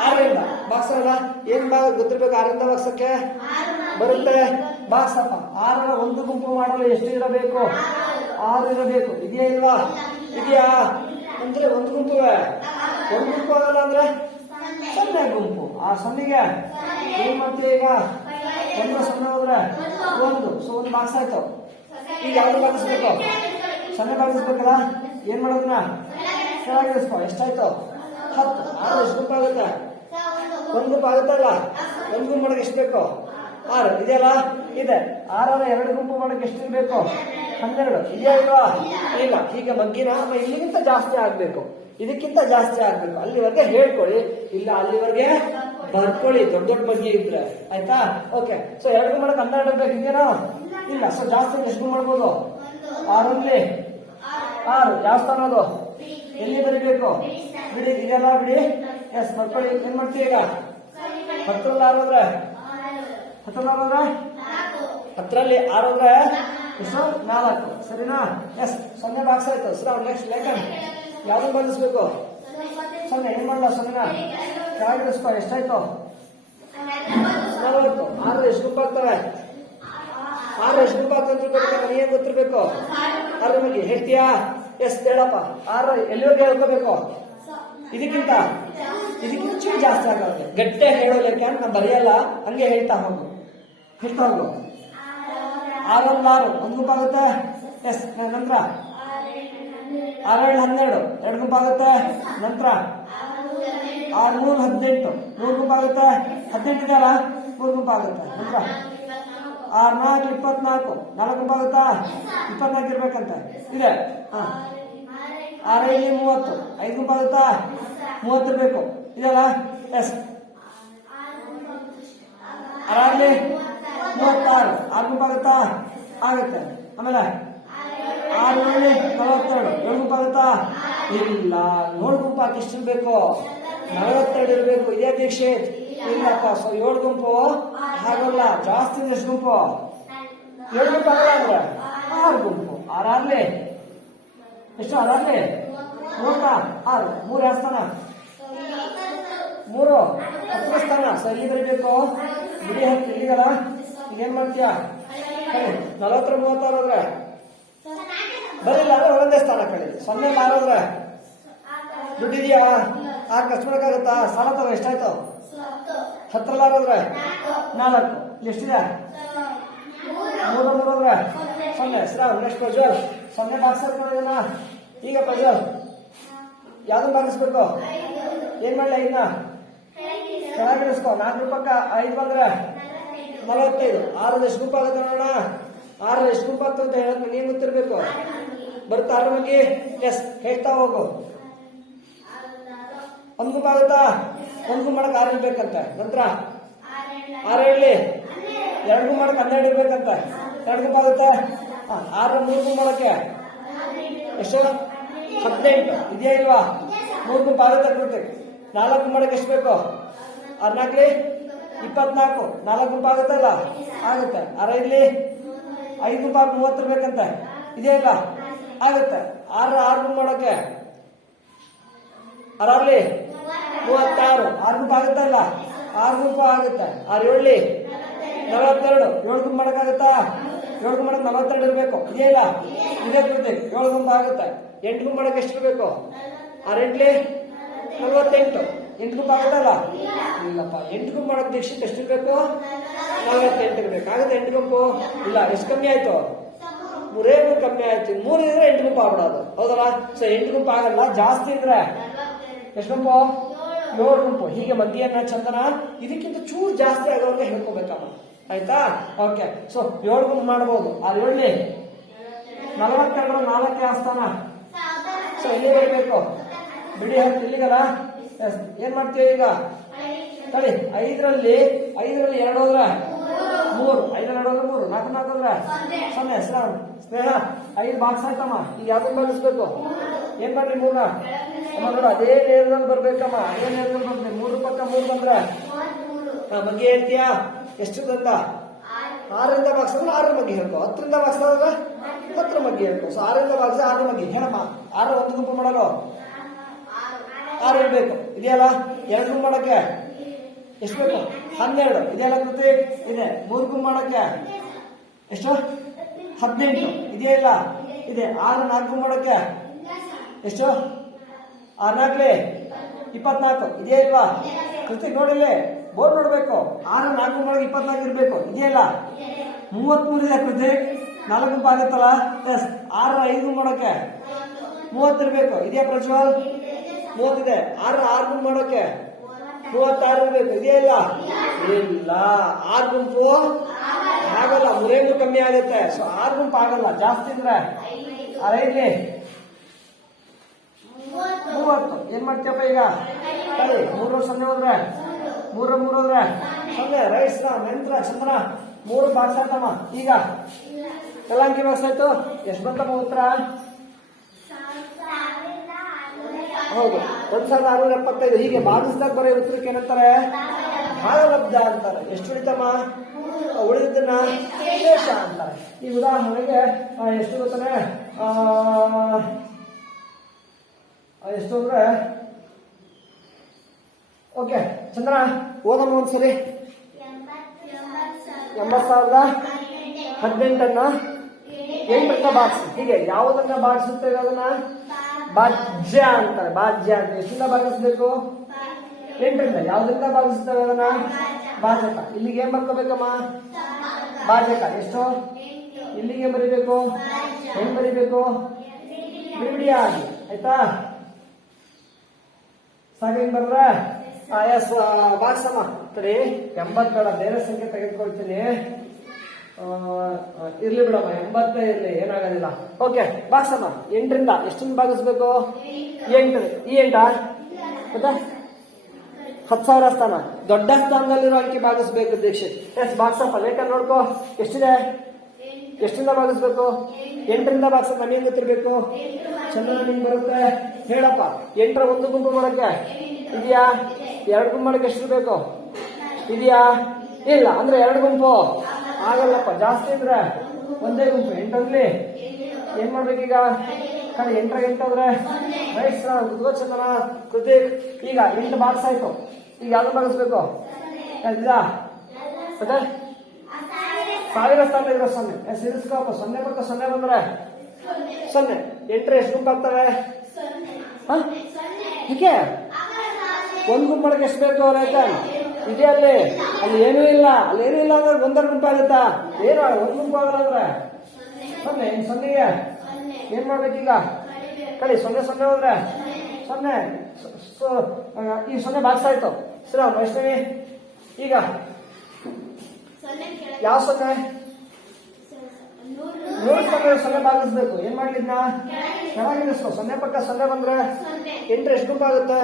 6ರಿಂದ. ಬಾಕ್ಸಲ್ಲ ಏನ್ ಭಾಗ ಗೊತ್ತಿರ್ಬೇಕು? 6ರಿಂದ ಬಾಕ್ಸಕ್ಕೆ ಬರುತ್ತೆ. ಬಾಕ್ಸಪ್ಪ 6ರ ಒಂದು ಗುಂಪು ಮಾಡಲು ಎಷ್ಟು ಇರಬೇಕು? 6 ಇರಬೇಕು. ಇದೆಯಾ ಇಲ್ವಾ? ಇದೆಯಾ ಅಂದ್ರೆ ಒಂದು ಗುಂಪುವೆ. ಒಂದು ಗುಂಪು ಆಗಲ್ಲ ಅಂದ್ರೆ 0 ಗುಂಪು. ಆ 0ಗೆ ಏನ್ ಮಾಡ್ತೀವಿ ಈಗ? 1 0 ಹೋದ್ರೆ 1. ಸೊ 1 ಬಾಕ್ಸ್ ಆಯ್ತು. ಈಗ ಯಾವ್ದು ಭಾಗಿಸ್ಬೇಕು? 0 ಭಾಗಿಸ್ಬೇಕಲ್ಲ. ಏನ್ ಮಾಡೋದನ್ನ ಕೆಳಗಿಳಿಸ್ಕೊ. ಎಷ್ಟಾಯ್ತು? 10. 6 ಎಷ್ಟು ಗುಂಪು ಆಗುತ್ತೆ? 1 ಗುಂಪು ಆಗುತ್ತಲ್ಲ. 1 ಗುಂಪು ಮಾಡಕ್ಕೆ ಎಷ್ಟು ಬೇಕು? 6 ಇದೆಯಲ್ಲ? ಇದೆ. 6ರ 2 ಗುಂಪು ಮಾಡಕ್ಕೆ ಎಷ್ಟು ಬೇಕು? 12 ಇದೆಯಾ ಇಲ್ವಾ? ಇಲ್ಲ. ಹೀಗೆ ಮಗ್ಗಿನ ಇಲ್ಲಿಗಿಂತ ಜಾಸ್ತಿ ಆಗ್ಬೇಕು, ಇದಕ್ಕಿಂತ ಜಾಸ್ತಿ ಆಗ್ಬೇಕು, ಅಲ್ಲಿವರೆಗೆ ಹೇಳ್ಕೊಳ್ಳಿ. ಇಲ್ಲ ಅಲ್ಲಿವರೆಗೆ ಬರ್ಕೊಳ್ಳಿ ದೊಡ್ಡ ದೊಡ್ಡ ಮಗ್ಗಿ ಇದ್ರೆ, ಆಯ್ತಾ? ಓಕೆ. ಸೊ 2 ಮಾಡಕ್ 12 ಬೇಕಿದ್ದೇನೋ? ಇಲ್ಲ. ಸೊ ಜಾಸ್ತಿ ಎಷ್ಟು ಮಾಡ್ಬೋದು? 6 6 ಯಾವ ಸ್ಥಾನ ಅದು? ಎಲ್ಲಿ ಬರಿಬೇಕು? ಬಿಡಿ, ಇದೆಲ್ಲ ಬಿಡಿ. ಎಸ್ ಬರ್ಕೊಳ್ಳಿ. ಏನ್ ಮಾಡ್ತೀವಿ ಈಗ? 10ರಲ್ಲಿ 6 ಹೋದ್ರೆ 10ರಲ್ಲಿ 6 ಹೋದ್ರೆ ಎಷ್ಟು? 4. ಸರಿನಾ? ಎಸ್ 0 ಬಾಕ್ಸ್ ಆಯ್ತು. ಸರ್ ನೆಕ್ಸ್ಟ್ ಲೇಖನ್ ಯಾವ್ದು ಬಂದಿಸ್ಬೇಕು? 0. ಏನ್ ಮಾಡಲ್ಲ? 0ನ ಕೆಳಗಿಡಿಸ್ಕೊ. ಎಷ್ಟಾಯ್ತು? 40. 6 ಎಷ್ಟು ಗುಂಪು ಆಗ್ತವೆ? 6 ಎಷ್ಟು ಗುಂಪು ಆಗ್ತದೆ ನೀನ್ ಗೊತ್ತಿರ್ಬೇಕು. 6 ಬಗ್ಗೆ ಹೇಳ್ತೀಯಾ? ಎಸ್ ಹೇಳಪ್ಪ. 6 ಎಲ್ಲಿವರೆಗೆ ಹೇಳ್ಕೋಬೇಕು? ಇದಕ್ಕಿಂತ ಚೂರು ಜಾಸ್ತಿ ಆಗುತ್ತೆ. ಗಟ್ಟೆ ಹೇಳೋದಕ್ಕೆ ಅಂತ ನಾನು ಬರೆಯಲ್ಲ, ಹಂಗೆ ಹೇಳ್ತಾ ಹೋಗು. 6ರಲ್ಲಿ 6 ಒಂದು ಗುಂಪು ಆಗುತ್ತೆ. ಎಸ್ ನಂತರ 6ರಲ್ಲಿ 12 2 ಗುಂಪು ಆಗುತ್ತೆ. ನಂತರ 6 3 18 3 ಗುಂಪು ಆಗುತ್ತೆ. 18 ಇದೆಯಲ್ಲ 3 ಗುಂಪು ಆಗುತ್ತೆ. ನಂತರ 6 4 24 4 ಗುಂಪು ಆಗುತ್ತಾ? 24 ಇರ್ಬೇಕಂತ ಇದೆ. 6 5 30 5 ಗುಂಪು ಆಗುತ್ತಾ? 30 ಇರ್ಬೇಕು ಇದೆಯಲ್ಲ. ಎಸ್ 6ರಲ್ಲಿ 36 6 ಗುಂಪು ಆಗುತ್ತಾ? ಆಗುತ್ತೆ. ಆಮೇಲೆ 6 7 42 7 ಗುಂಪು ಆಗುತ್ತಾ? ಇಲ್ಲ. 7 ಗುಂಪು ಹಾಕಿ ಎಷ್ಟು ಇರ್ಬೇಕು? 42 ಇರ್ಬೇಕು. ಇದೇ ದೀಕ್ಷಿತ್? ಇಲ್ಲಪ್ಪ. ಸೊ 7 ಗುಂಪು ಹಾಗಲ್ಲ, ಜಾಸ್ತಿ ಎಷ್ಟು ಗುಂಪು? 7 ಗುಂಪು ಆಗಲ್ಲ ಅಂದ್ರೆ 6 ಗುಂಪು. 6ರಲ್ಲಿ ಎಷ್ಟು? 6ರಲ್ಲಿ 6 3 ಯಾವ ಸ್ಥಾನ? 3 10ನೇ ಸ್ಥಾನ. ಸೊ ಇಲ್ಲಿ ಬರೀಬೇಕು. ಬಿಡಿ 10 ಇಲ್ಲಿಗಲ್ಲ. ಈಗೇನ್ ಮಾಡ್ತೀಯ? 40 36 ಹೋದ್ರೆ ಬರಿಲ್ಲ ಅಂದ್ರೆ ಒಂದೇ ಸ್ಥಾನ ಕಳಿ. 0 6 ಹೋದ್ರೆ ದುಡ್ಡಿದೆಯಾ? 6 ಖರ್ಚು ಮಾಡಕ್ಕಾಗತ್ತಾ? ಸಾಲ ತಗೋ. ಎಷ್ಟಾಯ್ತು? 10ರಲ್ಲಿ 6 ಹೋದ್ರೆ 4. ಇಲ್ಲಿ ಎಷ್ಟಿದೆ? 3 3 ಹೋದ್ರೆ 0. ಶ್ರಾವ್ ನೆಕ್ಸ್ಟ್ ಪ್ರಜ್ವಲ್ 0 ಬಾಕ್ಸ್ ಹಾಕೋಣ. ಈಗ ಪ್ರಜ್ವಲ್ ಯಾವ್ದನ್ನ ಬಾಗಿಸ್ಬೇಕು? ಏನ್ ಮಾಡ್ಲಿ? 5ನ ಕೆಳಗಿಳಿಸ್ಕೊ. 4 ರೂಪಾಯಿ 5 ಬಂದ್ರೆ 45. 6 ಎಷ್ಟು ಗುಂಪು ಆಗುತ್ತೆ ನೋಡೋಣ. 6 ಎಷ್ಟು ಗುಂಪು ಆಗ್ತದೆ ಅಂತ ಹೇಳಕ್ ನೀನ್ ಗೊತ್ತಿರ್ಬೇಕು. ಬರುತ್ತಾ 6 ಬಗ್ಗೆ? ಎಸ್ ಹೇಳ್ತಾ ಹೋಗು. 1 ಗುಂಪು ಆಗುತ್ತಾ? 1 ಗುಂಪು ಮಾಡಕ್ 6 ಇರ್ಬೇಕಂತ. ನಂತರ 6 7 2 ಗುಂಪು ಮಾಡಕ್ 12 ಇರ್ಬೇಕಂತ. 2 ಗುಂಪು ಆಗುತ್ತೆ. 6 3 ಗುಂಪು ಮಾಡಕ್ಕೆ ಎಷ್ಟು? 18 ಇದೆಯಾ ಇಲ್ವಾ? 3 ಗುಂಪು ಆಗುತ್ತೆ. 4 ಗುಂಪು ಮಾಡಕ್ಕೆ ಎಷ್ಟು ಬೇಕು? 4 24 4 ಗುಂಪು ಆಗುತ್ತಲ್ಲ? ಆಗುತ್ತೆ. 6 5 5 ಗುಂಪು 30 ಇರ್ಬೇಕಂತ. ಇದೆಯಾ ಇಲ್ಲ? ಆಗುತ್ತೆ. 6 ಗುಂಪು ಮಾಡಕ್ಕೆ 6ರಲ್ಲಿ 36 6 ಗುಂಪು ಆಗುತ್ತಾ ಇಲ್ಲ? 6 ಗುಂಪು ಆಗುತ್ತೆ. 6 7 42 7 ಗುಂಪು ಮಾಡಕ್ಕಾಗುತ್ತಾ? 7 ಗುಂಪು ಮಾಡಕ್ 42 ಇರ್ಬೇಕು. ಇದೆಯಾ ಇಲ್ಲ? ಇದೇ ಕೃತಿ 7 ಗುಂಪು ಆಗುತ್ತೆ. 8 ಗುಂಪು ಮಾಡಕ್ಕೆ ಎಷ್ಟು ಇರ್ಬೇಕು? 6 8 48 8 ಗುಂಪು ಆಗುತ್ತಲ್ಲ? ಇಲ್ಲಪ್ಪ. 8 ಗುಂಪು ಮಾಡಕ್ ದೀಕ್ಷಿತ್ ಎಷ್ಟು ಇರ್ಬೇಕು? 48 ಇರ್ಬೇಕು. ಆಗುತ್ತೆ 8 ಗುಂಪು? ಇಲ್ಲ. ಎಷ್ಟು ಕಮ್ಮಿ ಆಯ್ತು? 3 ಕಮ್ಮಿ ಆಯ್ತು. 3 ಇದ್ರೆ 8 ಗುಂಪು ಆಗ್ಬಿಡೋದು. ಹೌದಲ್ಲ? ಸೊ 8 ಗುಂಪು ಆಗಲ್ಲ. ಜಾಸ್ತಿ ಇದ್ರೆ ಎಷ್ಟು ಗುಂಪು? 7 ಗುಂಪು. ಹೀಗೆ ಮಗ್ಗಿಯನ್ನ ಚಂದನ ಇದಕ್ಕಿಂತ ಚೂರು ಜಾಸ್ತಿ ಆಗೋರಿಗೆ ಹೇಳ್ಕೋಬೇಕಮ್ಮ. ಆಯ್ತಾ? ಓಕೆ. ಸೊ 7 ಗುಂಪು ಮಾಡ್ಬೋದು. 6 7 42 4 ಆಸ್ಥಾನ. ಸೊ ಎಲ್ಲಿ ಬರಬೇಕು? ಬಿಡಿ 10 ಇಲ್ಲಿಗಲ್ಲ. ಏನ್ ಮಾಡ್ತೀವಿ ಈಗ? ಕಳಿ 5ರಲ್ಲಿ 2 ಹೋದ್ರೆ 3 5ರಲ್ಲಿ 2 ಹೋದ್ರೆ 3 4 4 ಹೋದ್ರೆ 0. ಶ್ರಾವಣ್ ಸ್ನೇಹ 5 ಬಾಕ್ಸ್ ಆಯ್ತಮ್ಮ. ಈಗ ಯಾವ್ದನ್ನ ಬಂದಿಸ್ಬೇಕು? ಏನ್ ಮಾಡ್ರಿ? 3ನ ನೋಡು ಅದೇ ನೇರದಲ್ಲಿ ಬರ್ಬೇಕಮ್ಮ. ಅದೇ ನೇರದಲ್ಲಿ ಬಂದ್ರೆ 3 ಪಕ್ಕ 3 ಬಂದ್ರೆ ಬಗ್ಗೆ ಹೇಳ್ತೀಯಾ? ಎಷ್ಟು ಅಂತ? 6ರಿಂದ ಬಾಕ್ಸ್ ಅಂದ್ರೆ 6 ಬಗ್ಗೆ ಹೇಳ್ಕೊ. 10ರಿಂದ ಬಾಕ್ಸ್ ಆದ್ರೆ 10 ಬಗ್ಗೆ ಹೇಳ್ಕೊ. ಸೊ 6ರಿಂದ ಬಾಕ್ಸ್ 6 ಬಗ್ಗೆ ಹೇಳಮ್ಮ. 6 1 ಗುಂಪು ಮಾಡಲು 6 ಇರ್ಬೇಕು. ಇದೆಯಲ್ಲ? 2 ಗುಂಪು ಮಾಡಕ್ಕೆ ಎಷ್ಟು ಬೇಕು? 12 ಇದೆಯಲ್ಲ ಕೃತಿ? ಇದೆ. 3 ಗುಂಪು ಮಾಡಕ್ಕೆ ಎಷ್ಟು? 18 ಇದೆಯಾ ಇಲ್ಲ? ಇದೆ. 6 4 ಗುಂಪು ಮಾಡಕ್ಕೆ ಎಷ್ಟು? 6 4 24 ಇದೆಯಾ ಇಲ್ವಾ? ಕೃತಿ ನೋಡಿಲ್ಲಿ ಬೋರ್ಡ್ ನೋಡ್ಬೇಕು. 6 4 ಗುಂಪು ಮಾಡಕ್ಕೆ 24 ಇರ್ಬೇಕು. ಇದೆಯಾ ಇಲ್ಲ? 33 ಇದೆ ಕೃತಿ. 4 ಗುಂಪು ಆಗುತ್ತಲ್ಲ? ಎಸ್. 6 5 ಗುಂಪು ಮಾಡಕ್ಕೆ 30 ಇರ್ಬೇಕು. ಇದೆಯಾ ಪ್ರಜ್ವಲ್? 30 ಇದೆ. 6 ಗುಂಪು ಮಾಡಕ್ಕೆ 36 ಇರ್ಬೇಕು. ಇದೆಯಾ ಇಲ್ಲ? ಇಲ್ಲ. 6 ಗುಂಪು ಆಗಲ್ಲ, 3 ಕಮ್ಮಿ ಆಗುತ್ತೆ. ಸೊ 6 ಗುಂಪು ಆಗಲ್ಲ, ಜಾಸ್ತಿ ಅಂದ್ರೆ 6 30. ಏನ್ ಮಾಡ್ತೀಯಪ್ಪ ಈಗ? ಸರಿ, 3 0 ಹೋದ್ರೆ 3 3 ಹೋದ್ರೆ 0. ರೈಸ್ ನಂತರ ಚಂದ್ರ 3 ಬಾಕ್ಸ್ ಆಯ್ತಮ್ಮ. ಈಗ ಎಲ್ಲ ಅಂಕಿ ಬಾಕ್ಸ್ ಆಯ್ತು. ಎಷ್ಟು ಬಂತಮ್ಮ ಉತ್ತರ? ಹೌದು, 1675. ಹೀಗೆ ಭಾಗಿಸಿದಾಗ ಬರೋ ಉತ್ತರಕ್ಕೆ ಏನಂತಾರೆ? ಭಾಗಲಬ್ಧ ಅಂತಾರೆ. ಎಷ್ಟು ಉಳಿತಮ್ಮ? ಉಳಿದನ್ನ ಶೇಷ ಅಂತಾರೆ. ಈ ಉದಾಹರಣೆಗೆ ಎಷ್ಟು ಗೊತ್ತಾನೆ? ಎಷ್ಟು ಅಂದ್ರೆ ಓಕೆ ಚಂದ್ರ ಓದಮ್ಮ ಒಂದ್ಸರಿ. 80,018 8 ಭಾಗಿಸಿ. ಹೀಗೆ ಯಾವುದನ್ನ ಭಾಗಿಸುತ್ತೇವೆ ಅದನ್ನ ಭಾಜ್ಯ ಅಂತಾರೆ. ಭಾಜ್ಯ ಅಂತ ಎಷ್ಟಿಂದ ಭಾಗಿಸ್ಬೇಕು? 8ರಿಂದ. ಯಾವುದರಿಂದ ಭಾಗಿಸುತ್ತೇವೆ ಅದನ್ನ? ಭಾಜಕ. ಇಲ್ಲಿಗೆ ಏನ್ ಬರ್ಕೋಬೇಕಮ್ಮ? ಭಾಜಕ. ಎಷ್ಟು? ಇಲ್ಲಿಗೆ ಬರಿಬೇಕು. ಹೆಂಗ್ ಬರಿಬೇಕು? ಬಿಡಿಯಾಗಿ. ಆಯ್ತಾ? ಸಾಕ ಹೆಂಗ್ ಬರ್ರ? ಎಸ್ ಬಾಕ್ಸಮ್ಮ. ಸರಿ, 80 ಬೇರೆ ಸಂಖ್ಯೆ ತೆಗೆದುಕೊಳ್ತೀನಿ. ಇರ್ಲಿ ಬಿಡಮ್ಮ, 80 ಇರ್ಲಿ, ಏನಾಗೋದಿಲ್ಲ. ಓಕೆ, ಬಾಕ್ಸಮ್ಮ. 8ರಿಂದ ಎಷ್ಟನ್ನು ಭಾಗಿಸ್ಬೇಕು? 8. ಈ 8 ಗೊತ್ತಾ? 10,000 ಸ್ಥಾನ. ದೊಡ್ಡ ಸ್ಥಾನದಲ್ಲಿರೋ ಅಂಕಿ ಭಾಗಿಸ್ಬೇಕು ದೀಕ್ಷಿತ್. ಎಸ್ ಬಾಕ್ಸಪ್ಪ. ಲೇಖ ನೋಡ್ಕೋ, ಎಷ್ಟಿದೆ? ಎಷ್ಟಿಂದ ಭಾಗಿಸ್ಬೇಕು? 8ರಿಂದ ಭಾಗಿಸಪ್ಪ. ನೀನ್ ಗೊತ್ತಿರ್ಬೇಕು. ಚಂದ್ರ ನಿಂಗೆ ಬರುತ್ತೆ, ಹೇಳಪ್ಪ. 8ರ ಒಂದು ಗುಂಪು ಮಾಡಕ್ಕೆ ಇದೆಯಾ? 2 ಗುಂಪು ಮಾಡಕ್ಕೆ ಎಷ್ಟು ಬೇಕು? ಇದೆಯಾ? ಇಲ್ಲ. ಅಂದ್ರೆ 2 ಗುಂಪು ಆಗಲ್ಲಪ್ಪ. ಜಾಸ್ತಿ ಅಂದ್ರೆ ಒಂದೇ ಗುಂಪು. 8ರಲ್ಲಿ ಏನ್ ಮಾಡ್ಬೇಕೀಗ? ಕಡೆ 8ರ 8 ಅಂದ್ರೆ ರೈಟ್ ಚಂದನ ಕೃತಿಕ್. ಈಗ 8 ಬಾಕ್ಸ್ ಆಯ್ತು. ಈಗ ಯಾವ್ದು ಭಾಗಿಸ್ಬೇಕು? ಇದಾ? ಮತ್ತೆ 1000 ಸ್ಥಾನ ಇರೋ 0. ಸೇರಿಸ್ಕೋಪ್ಪ. 0 ಬರ್ತಾ 0 ಬಂದ್ರೆ 0. 8ರ ಎಷ್ಟು ಗುಂಪು ಆಗ್ತವೆ? ಹೀಗೆ ಒಂದು ಗುಂಪು ಮಾಡಕ್ಕೆ ಎಷ್ಟು ಬೇಕು? ರೈತ ಇದೆ ಅಲ್ಲಿ. ಅಲ್ಲಿ ಏನೂ ಇಲ್ಲ. ಅಲ್ಲಿ ಏನೂ ಇಲ್ಲ ಅಂದ್ರೆ 1 ಗುಂಪು ಆಗುತ್ತಾ? ಏನು 1 ಗುಂಪು ಆಗಲ್ಲ ಅಂದ್ರೆ 0. 0ಗೆ ಏನ್ ಮಾಡ್ಬೇಕೀಗ? ಕಳಿ 0 0 ಹೋದ್ರೆ 0. ಈ 0 ಬಾಕ್ಸ್ ಆಯ್ತು. ಸರಿ ವೈಷ್ಣವಿ, ಈಗ ಯಾವ 0? 0 ಭಾಗಿಸ್ಬೇಕು. ಏನ್ ಮಾಡ್ಲಿದ್ನ? ಕೆಳಗಿಳಿಸ್ಕೊ. 0 ಪಕ್ಕ 0 ಬಂದ್ರೆ 8 ಎಷ್ಟು ಗುಂಪು ಆಗುತ್ತೆ?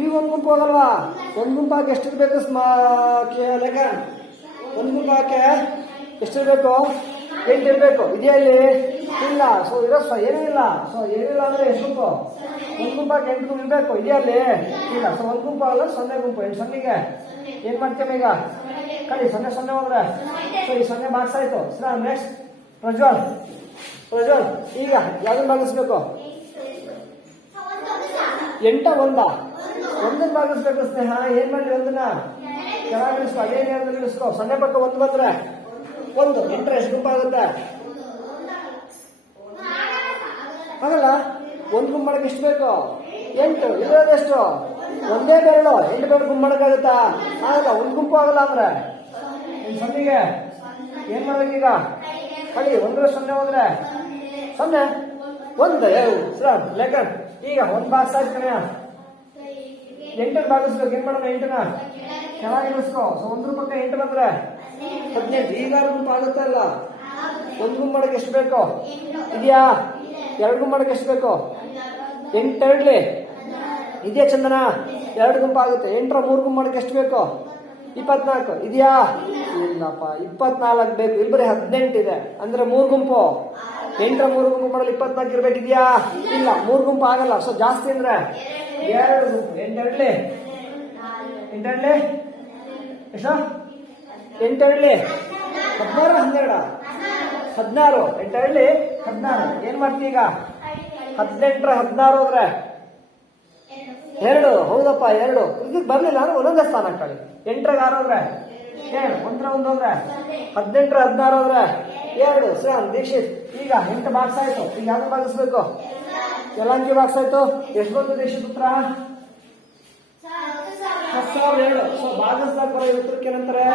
ಈ 1 ಗುಂಪು ಹೋಗಲ್ವಾ? 1 ಗುಂಪು ಹಾಕಿ ಎಷ್ಟಿರ್ಬೇಕು? ಲೆಕ್ಕ 1 ಗುಂಪು ಹಾಕಿ ಎಷ್ಟಿರ್ಬೇಕು? 8 ಇರ್ಬೇಕು. ಇದೆಯಾ ಇಲ್ಲಿ? ಇಲ್ಲ. ಸೊ ಇರೋ ಏನೂ ಇಲ್ಲ. ಸೊ ಏನಿಲ್ಲ ಅಂದ್ರೆ ಎಷ್ಟು ಗುಂಪು? 1 ಗುಂಪು ಹಾಕಿ 8 ಗುಂಪು ಇರ್ಬೇಕು. ಇದೆಯಾ ಅಲ್ಲಿ? ಇಲ್ಲ. ಸೊ 1 ಗುಂಪು ಆಗಲ್ಲ, 0 ಗುಂಪು. 8 0ಗೆ ಏನ್ ಮಾಡ್ತೇವೆ ಈಗ? ಕಳಿ 0 0 ಹೋದ್ರೆ ಸೊ ಈ 0 ಬಾಕ್ಸ್ ಆಯ್ತು. ಸರಿ, ನೆಕ್ಸ್ಟ್ ಪ್ರಜ್ವಲ್. ಈಗ ಯಾವ್ದನ್ನ ಭಾಗಿಸ್ಬೇಕು? 8 1 ಒಂದನ್ನು ಭಾಗಿಸ್ಬೇಕು ಸ್ನೇಹ. ಏನ್ ಮಾಡಿ? ಒಂದನ್ನ ಕೆಳಗಿಳಿಸ್ಕೊ. ಅದೇನು ಇಳಿಸ್ಕೊ. 0 ಪಕ್ಕ 1 ಬಂದ್ರೆ 1. 8ರ ಎಷ್ಟು ಗುಂಪು ಆಗುತ್ತೆ? ಆಗಲ್ಲ. 1 ಗುಂಪು ಮಾಡಕ್ಕೆ ಎಷ್ಟು ಬೇಕು? 8. ಇರೋದೆಷ್ಟು? ಒಂದೇ ಬೆರಳು. 8 ಬೆರಳು ಗುಂಪು ಮಾಡಕ್ಕಾಗುತ್ತಾ? ಆಗಲ್ಲ. 1 ಗುಂಪು ಆಗಲ್ಲ ಅಂದ್ರೆ 0ಗೆ ಏನ್ ಮಾಡ್ಬೇಕೀಗ? ಕಳಿ 1ರ 0 ಹೋದ್ರೆ 0 1. ಸರ್ ಲೆಕ್ಕನ್. ಈಗ 1 ಬಾಕ್ಸ್ ಆಯ್ತು ಕಣೆ. 8 ಭಾಗಿಸ್ಬೇಕು. ಏನ್ ಮಾಡೋಣ? 8ನ ಕೆಳಗಿಳಿಸ್ಕೊ. ಸೊ 1 ಪಕ್ಕ 8 ಬಂದ್ರೆ 18. ಈಗ ಗುಂಪು ಆಗುತ್ತಾ ಇಲ್ಲ? 1 ಗುಂಪು ಮಾಡಕ್ಕೆ ಎಷ್ಟು ಬೇಕು? ಇದೆಯಾ? 2 ಗುಂಪು ಮಾಡಕ್ಕೆ ಎಷ್ಟು ಬೇಕು? 8 2 ಇದೆಯಾ ಚಂದನ? 2 ಗುಂಪು ಆಗುತ್ತೆ. 8ರ 3 ಗುಂಪು ಮಾಡಕ್ಕೆ ಎಷ್ಟು ಬೇಕು? 24. ಇದೆಯಾ? ಇಲ್ಲಪ್ಪ, 24 ಬೇಕು. ಇಲ್ಲಿ ಬರೀ 18 ಇದೆ. ಅಂದ್ರೆ 3 ಗುಂಪು. 8ರ 3 ಗುಂಪು ಮಾಡಲು 24 ಇರ್ಬೇಕಿದ್ಯಾ? ಇಲ್ಲ. 3 ಗುಂಪು ಆಗಲ್ಲ. ಸೊ ಜಾಸ್ತಿ ಅಂದ್ರೆ 2 ಗುಂಪು. 8 2 ಎಷ್ಟು? 8 2 16 12 16. 8 2 16. ಏನ್ ಮಾಡ್ತೀವಿ ಈಗ? 18ರ 16 ಹೋದ್ರೆ 2. ಹೌದಪ್ಪ, 2. ಇದಕ್ಕೆ ಬರ್ಲಿಲ್ಲ ಅಂದ್ರೆ ಒಂದೊಂದೇ ಸ್ಥಾನ ಕಳಿ. 8ರ 6 ಹೋದ್ರೆ 7. 1ರ 1 ಹೋದ್ರೆ 18ರ 16 ಹೋದ್ರೆ 2. ಶ್ರೀರಾಮ್ ದೀಕ್ಷಿತ್. ಈಗ 8 ಬಾಕ್ಸ್ ಆಯ್ತು. ಈಗ ಯಾವ್ದು ಭಾಗಿಸ್ಬೇಕು? ಯಲಂಕಿ ಬಾಕ್ಸ್ ಆಯ್ತು. ಎಷ್ಟು ಬಂತು ದೀಕ್ಷಿತ್ ಉತ್ತರ? 10,007. ಸೊ ಭಾಗಿಸ್ದಾಗ ಬರೋ ಉತ್ತರಕ್ಕೆ ಏನಂತಾರೆ?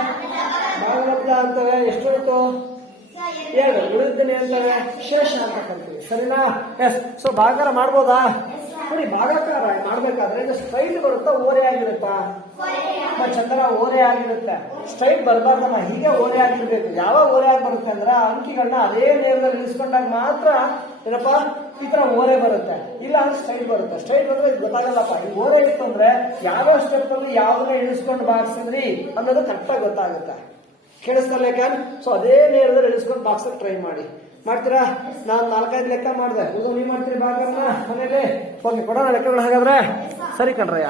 ಭಾಗಲಬ್ಧ ಅಂತವೆ. ಎಷ್ಟು ಹೋಯ್ತು? 7. ಉಳಿದನ್ನೇ ಅಂತಾರೆ ಶೇಷ ಅಂತ ಕರಿತೀವಿ. ಸರಿನಾ? ಎಸ್. ಸೊ ಭಾಗಾರ ಮಾಡ್ಬೋದಾ? ನೋಡಿ ಭಾಗಾಕಾರ ಮಾಡ್ಬೇಕಾದ್ರೆ ಇದು ಸ್ಟ್ರೈಟ್ ಬರುತ್ತಾ ಓರೆ ಆಗಿರುತ್ತಾ? ಚಂದ್ರ ಓರೆ ಆಗಿರುತ್ತೆ. ಸ್ಟ್ರೈಟ್ ಬರಬಾರ್ದಮ್ಮ, ಹೀಗೆ ಓರೆ ಆಗಿರ್ಬೇಕು. ಯಾವಾಗ ಓರೆ ಆಗಿ ಬರುತ್ತೆ ಅಂದ್ರೆ ಅಂಕಿಗಳನ್ನ ಅದೇ ನೇರದಲ್ಲಿ ಇಳಿಸ್ಕೊಂಡಾಗ ಮಾತ್ರ ಏನಪ್ಪ ಈ ತರ ಓರೆ ಬರುತ್ತೆ, ಇಲ್ಲ ಅಂದ್ರೆ ಸ್ಟ್ರೈಟ್ ಬರುತ್ತೆ. ಸ್ಟ್ರೈಟ್ ಬಂದ್ರೆ ಇದು ಗೊತ್ತಾಗಲ್ಲಪ್ಪ. ಈ ಓರೆ ಇತ್ತು ಅಂದ್ರೆ ಯಾವ್ಯಾವ ಸ್ಟೆಪ್ ಅಲ್ಲಿ ಯಾವ್ದನ್ನ ಇಳಿಸ್ಕೊಂಡು ಬಾರಿಸಿದ್ರಿ ಅನ್ನೋದು ಕರೆಕ್ಟಾಗಿ ಗೊತ್ತಾಗುತ್ತೆ. ಕೇಳಿಸ್ತಲ್ಲ ಯಾಕಂದ್ರೆ ಸೊ ಅದೇ ನೇರದಲ್ಲಿ ಇಳಿಸ್ಕೊಂಡು ಬಾಕ್ಸಲ್ಲಿ ಟ್ರೈ ಮಾಡ್ತೀರಾ? ನಾನು 4-5 ಲೆಕ್ಕ ಮಾಡಿದೆ. ನೀವು ಮಾಡ್ತೀರಿ ಭಾಗವನ್ನ ಮನೇಲಿ? ಕೊಡೋಣ ಲೆಕ್ಕಗಳು ಹಾಗಾದ್ರೆ. ಸರಿ ಕಣ್ರಯ್ಯ.